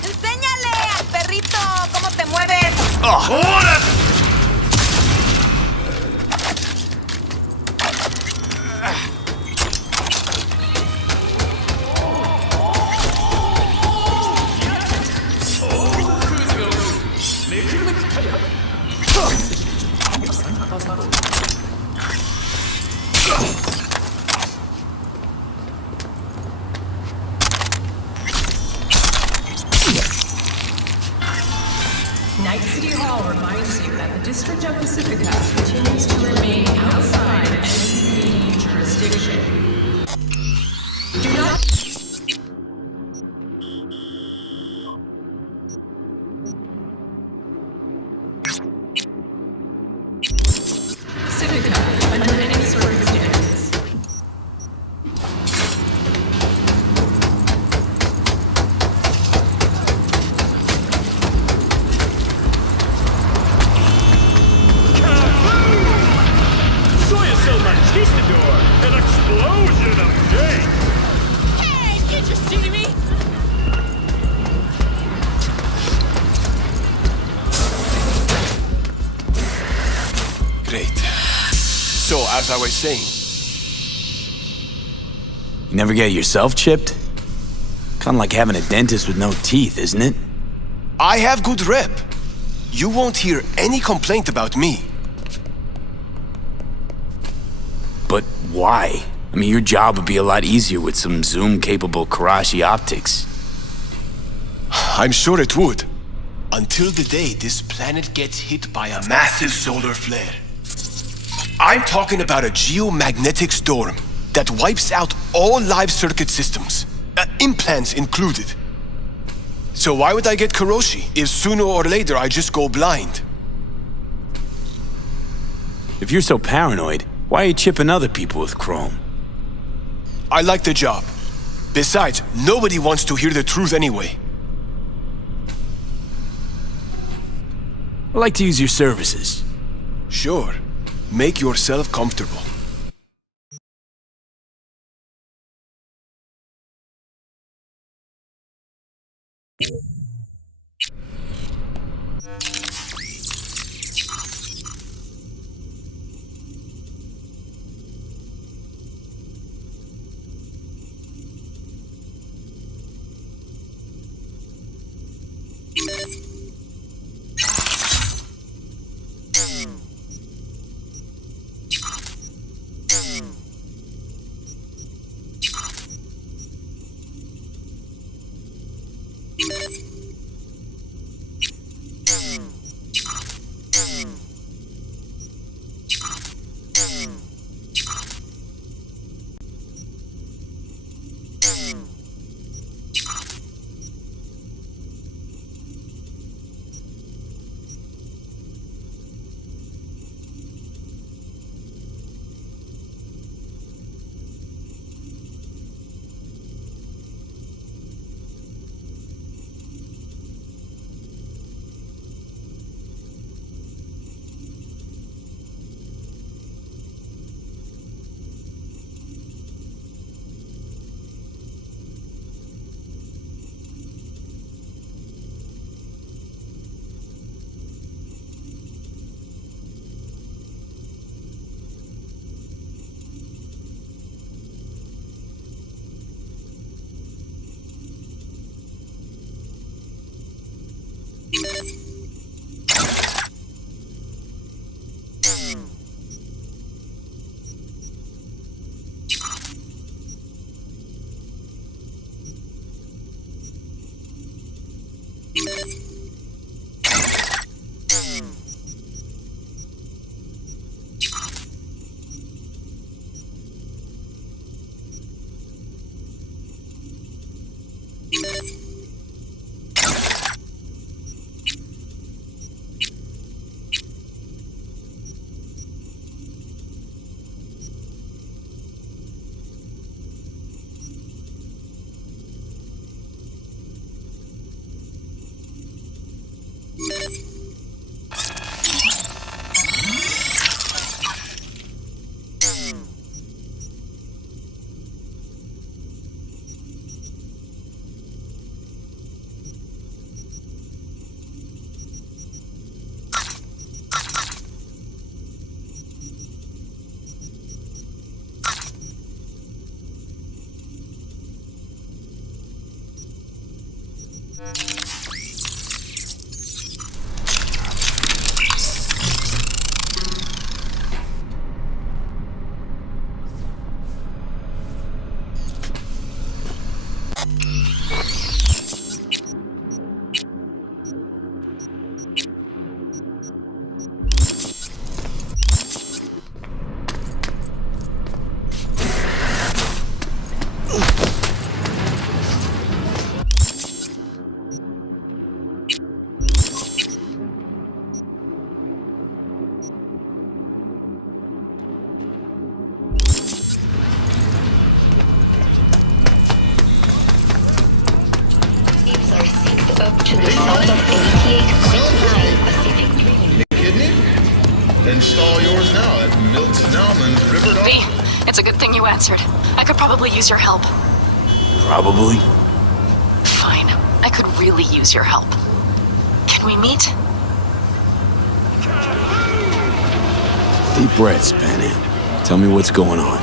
Enséñale al perrito cómo te mueves. ¡Ahora! Night City Hall reminds you that the District of Pacifica continues to remain outside NCPD jurisdiction. Do not conquistador, an explosion of pain. Hey, can't you see me? Great. So, as I was saying, You never get yourself chipped? Kinda like having a dentist with no teeth, isn't it? I have good rep. You won't hear any complaint about me. But why? I mean, your job would be a lot easier with some zoom-capable Karashi optics. I'm sure it would. Until the day this planet gets hit by a massive solar flare. I'm talking about a geomagnetic storm that wipes out all live circuit systems, implants included. So why would I get Karashi if sooner or later I just go blind? If you're so paranoid, why are you chipping other people with chrome? I like the job. Besides, nobody wants to hear the truth anyway. I'd like to use your services. Sure. Make yourself comfortable. up to the south of 8809 Pacific. Kidney? Install yours now at Milt's Nauman's River Dog. V, it's a good thing you answered. I could probably use your help. Probably. Fine. I could really use your help. Can we meet? Deep breaths, Penny. Tell me what's going on.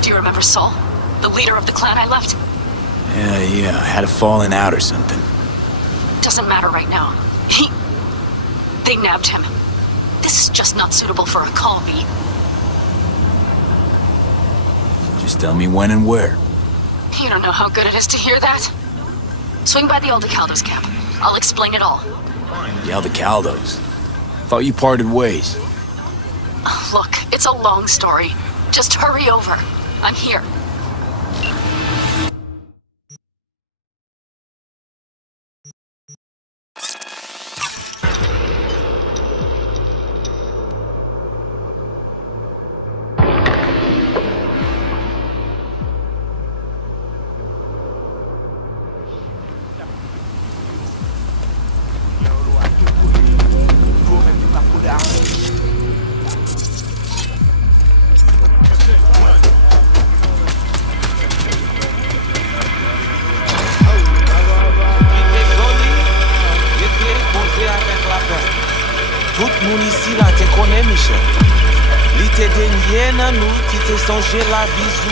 Do you remember Saul? The leader of the clan I left? Yeah, I had a falling out or something. Doesn't matter right now. They nabbed him. This is just not suitable for a call, V. Just tell me when and where. You don't know how good it is to hear that. Swing by the Aldecaldos camp. I'll explain it all. The Aldecaldos? Thought you parted ways. Look, it's a long story. Just hurry over. I'm here.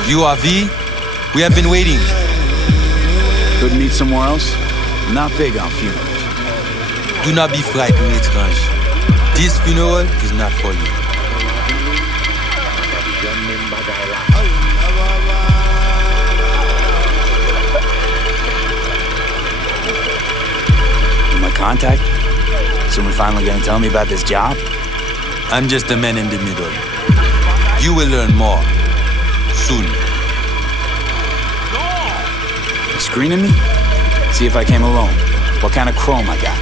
You are V? We have been waiting. Could meet somewhere else? I'm not big on funerals. Do not be frightened, étrange. This funeral is not for you. You my contact? Someone finally gonna tell me about this job? I'm just the man in the middle. You will learn more. Soon. You screening me? See if I came alone. What kind of chrome I got?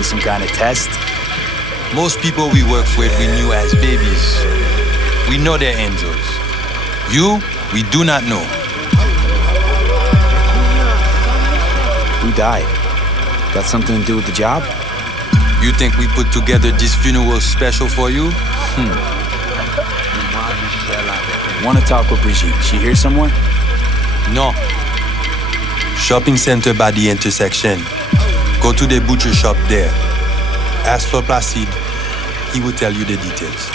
Is some kind of test? Most people we work with we knew as babies. We know they're angels. You, we do not know. Who died? Got something to do with the job? You think we put together this funeral special for you? Want to talk with Brigitte. She here somewhere? No. Shopping center by the intersection. Go to the butcher shop there. Ask for Placide. He will tell you the details.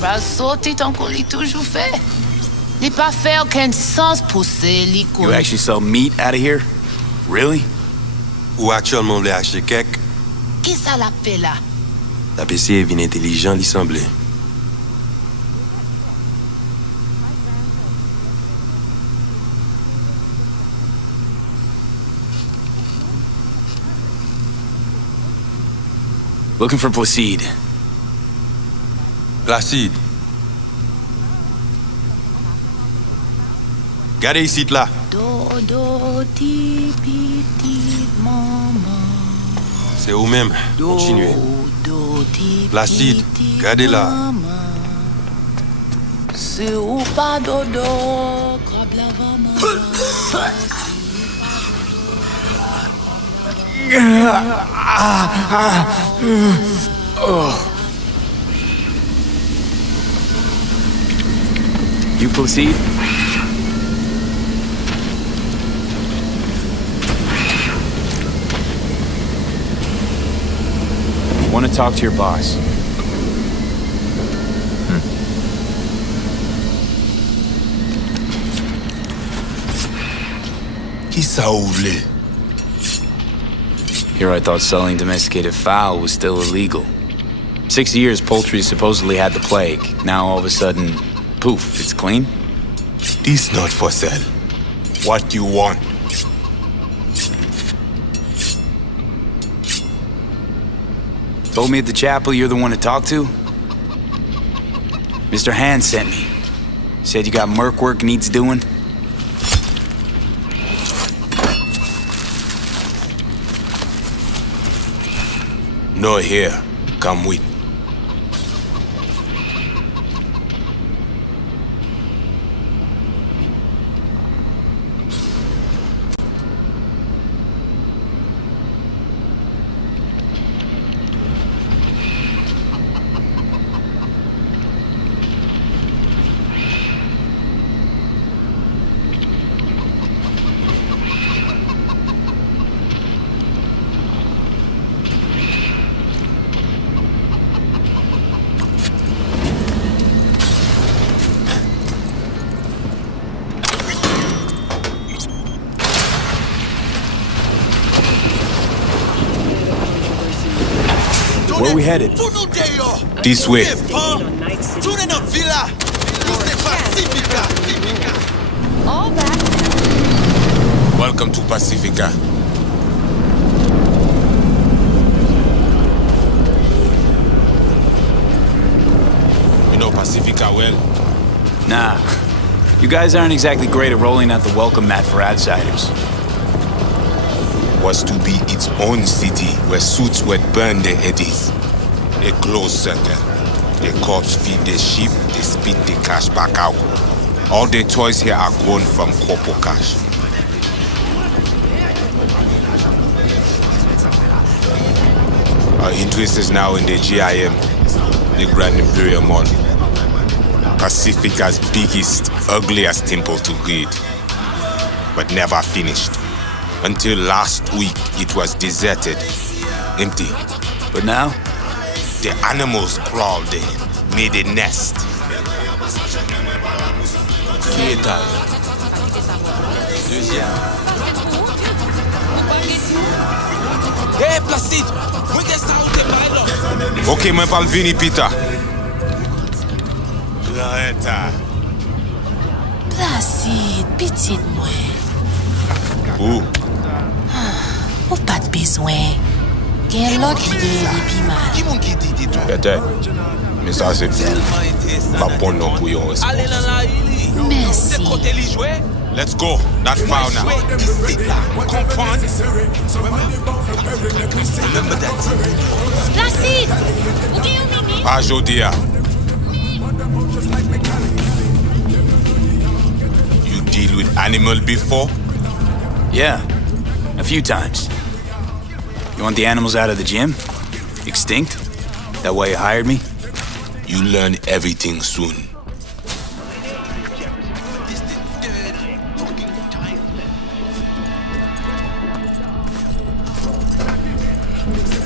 Pas sauter tant qu'on l'a toujours fait. N'est pas fait aucun sens pousser l'icône. You actually sell meat out of here? Really? Ou actuellement voulait acheter quelque? Qui ça l'a fait là? La PC est bien intelligent, il semblait. Looking for Placide. Placide. Gardez ici, là. Do, ti, pi, ti, maman. C'est vous-même. Continuez. Do, ti, Placide, gardez-la. C'est ou pas dodo, grab la maman. You Placide? Want to talk to your boss. Qui ça ouvre? Here I thought selling domesticated fowl was still illegal. 6 years poultry supposedly had the plague. Now all of a sudden, poof, it's clean? This not for sale. What you want? Told me at the chapel you're the one to talk to? Mr. Hand sent me. Said you got merc work needs doing. No here. Come with. Where we headed? This way. All back. Welcome to Pacifica. You know Pacifica well? Nah. You guys aren't exactly great at rolling out the welcome mat for outsiders. Was to be its own city where suits would burn their eddies. A closed circle. The cops feed their sheep, they spit the cash back out. All the toys here are grown from corpo cash. Our interest is now in the GIM, the Grand Imperial Mall. Pacifica's biggest, ugliest temple to greed. But never finished. Until last week, it was deserted, empty. But now? The animals crawled in, made a nest. Hey, Placide! Regarde ça où t'es par là! Ok, moi pas vini, Peter. Greta. Placide, petite moi. Où? Ou pas de besoin. Quel l'autre qui est plus mal. Qui m'ont quitté, dis-toi? Peut-être. Mais ça, c'est pas bon non pour yon. Allez là, là, il Merci. c'est côté les jouets. Let's go. Not far now. Ici, là. Comprends? Remember that. Placide! Où est au mimi? Ah, Jodia. You deal with animal before? Yeah, a few times. You want the animals out of the gym? Extinct? That why you hired me? You learn everything soon.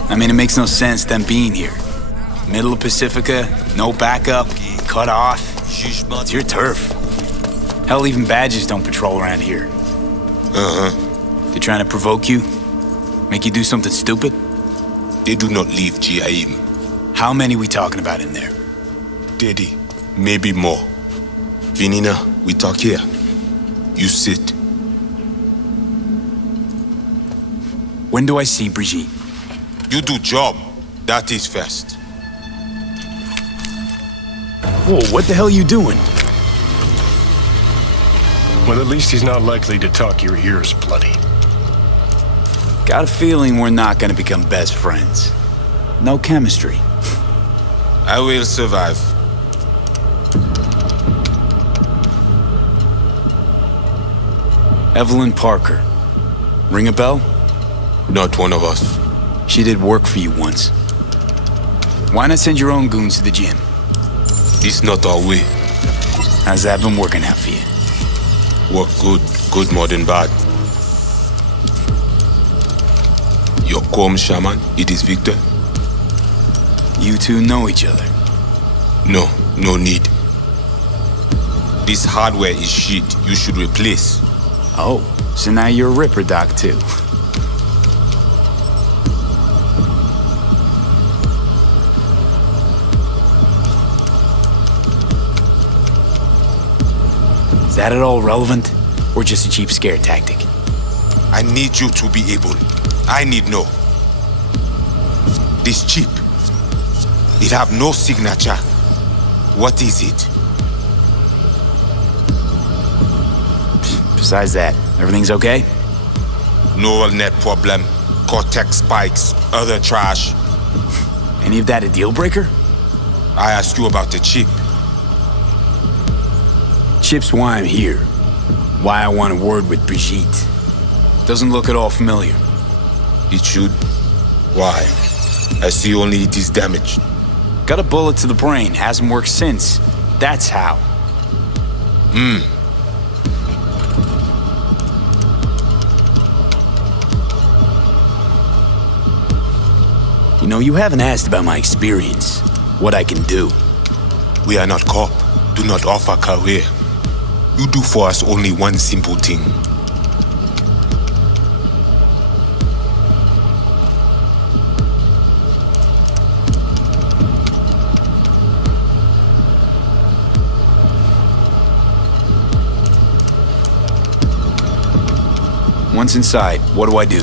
I mean, it makes no sense them being here. Middle of Pacifica, no backup, cut off. It's your turf. Hell, even badges don't patrol around here. They're trying to provoke you? Make you do something stupid? They do not leave GIM. How many we talking about in there? Daddy, maybe more. Vinina, we talk here. You sit. When do I see Brigitte? You do job. That is first. Whoa, what the hell you doing? Well, at least he's not likely to talk your ears bloody. Got a feeling we're not gonna become best friends. No chemistry. I will survive. Evelyn Parker. Ring a bell? Not one of us. She did work for you once. Why not send your own goons to the gym? It's not our way. How's that been working out for you? Work good. Good more than bad. Your calm shaman, it is Victor? You two know each other. No, no need. This hardware is shit. You should replace. Oh, so now you're a Ripper Doc too. Is that at all relevant? Or just a cheap scare tactic? I need you to be able. I need know. This chip, It have no signature. What is it? Besides that, everything's okay? Neural net problem, cortex spikes, other trash. Any of that a deal breaker? I asked you about the chip. Chip's why I'm here. Why I want a word with Brigitte. Doesn't look at all familiar. It should. Why? I see only it is damaged. Got a bullet to the brain, hasn't worked since. That's how. You know, you haven't asked about my experience. What I can do. We are not cop. Do not offer career. You do for us only one simple thing. Once inside, what do I do?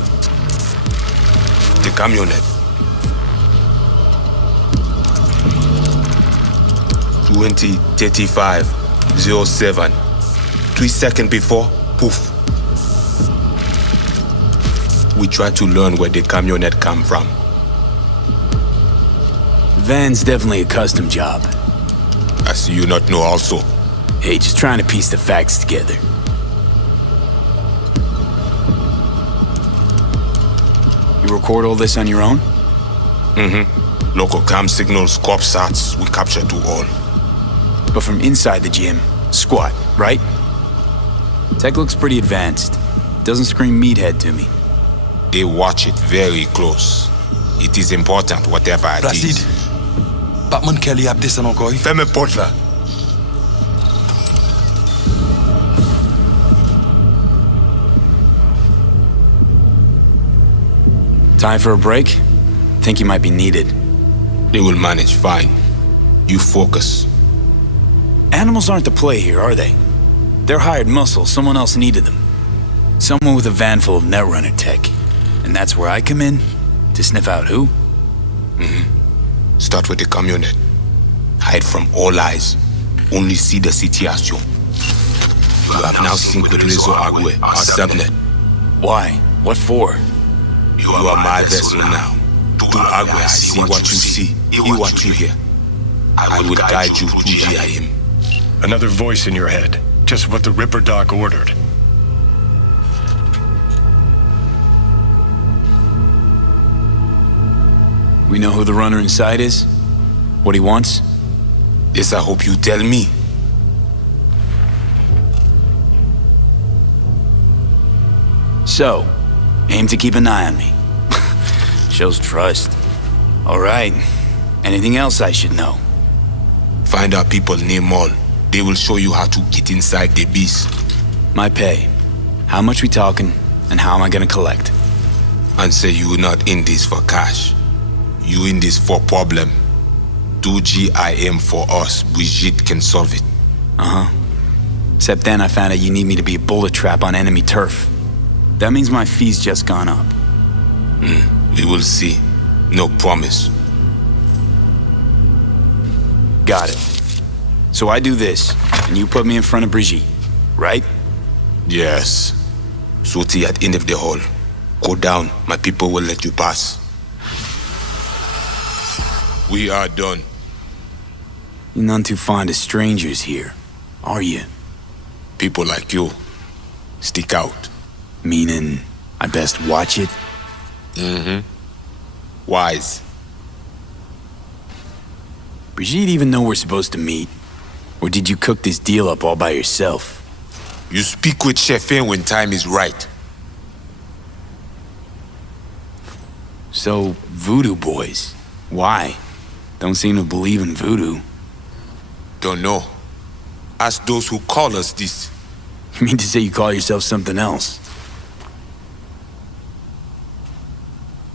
The camionette. 20:35:07. 3 seconds before, poof. We try to learn where the camionette come from. Van's definitely a custom job. I see you not know also. Hey, just trying to piece the facts together. You record all this on your own? Local cam signals, corp sats, we capture to all. But from inside the gym, squat, right? Tech looks pretty advanced. Doesn't scream meathead to me. They watch it very close. It is important, whatever it Placide. is. Batman Kelly ap desen ankoy. Fais-moi porte là. Time for a break? Think you might be needed. They will manage fine. You focus. Animals aren't the play here, are they? They're hired muscle. Someone else needed them. Someone with a van full of Netrunner tech. And that's where I come in? To sniff out who? Start with the camionette. Hide from all eyes. Only see the situation. You have now synced with Rezo Agwe, our subnet. Why? What for? You are my vessel now. To Agwe, I see what you see, hear what you hear. I will guide you to GIM. Another voice in your head. Just what the Ripper Doc ordered. We know who the runner inside is? What he wants? This I hope you tell me. So, aim to keep an eye on me. Shows trust. All right. Anything else I should know? Find our people near Mall. They will show you how to get inside the beast. My pay. How much we talking, and how am I gonna collect? And say you not in this for cash. You in this for problem. Do GIM for us. Brigitte can solve it. Except then I found out you need me to be a bullet trap on enemy turf. That means my fee's just gone up. We will see. No promise. Got it. So I do this, and you put me in front of Brigitte, right? Yes. Soti at end of the hall. Go down. My people will let you pass. We are done. You're none too fond of strangers here, are you? People like you stick out. Meaning, I best watch it? Wise. Brigitte even know we're supposed to meet? Or did you cook this deal up all by yourself? You speak with Chefin when time is right. So, voodoo boys. Why? Don't seem to believe in voodoo. Don't know. Ask those who call us this. You mean to say you call yourself something else?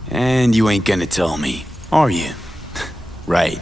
And you ain't gonna tell me, are you? Right.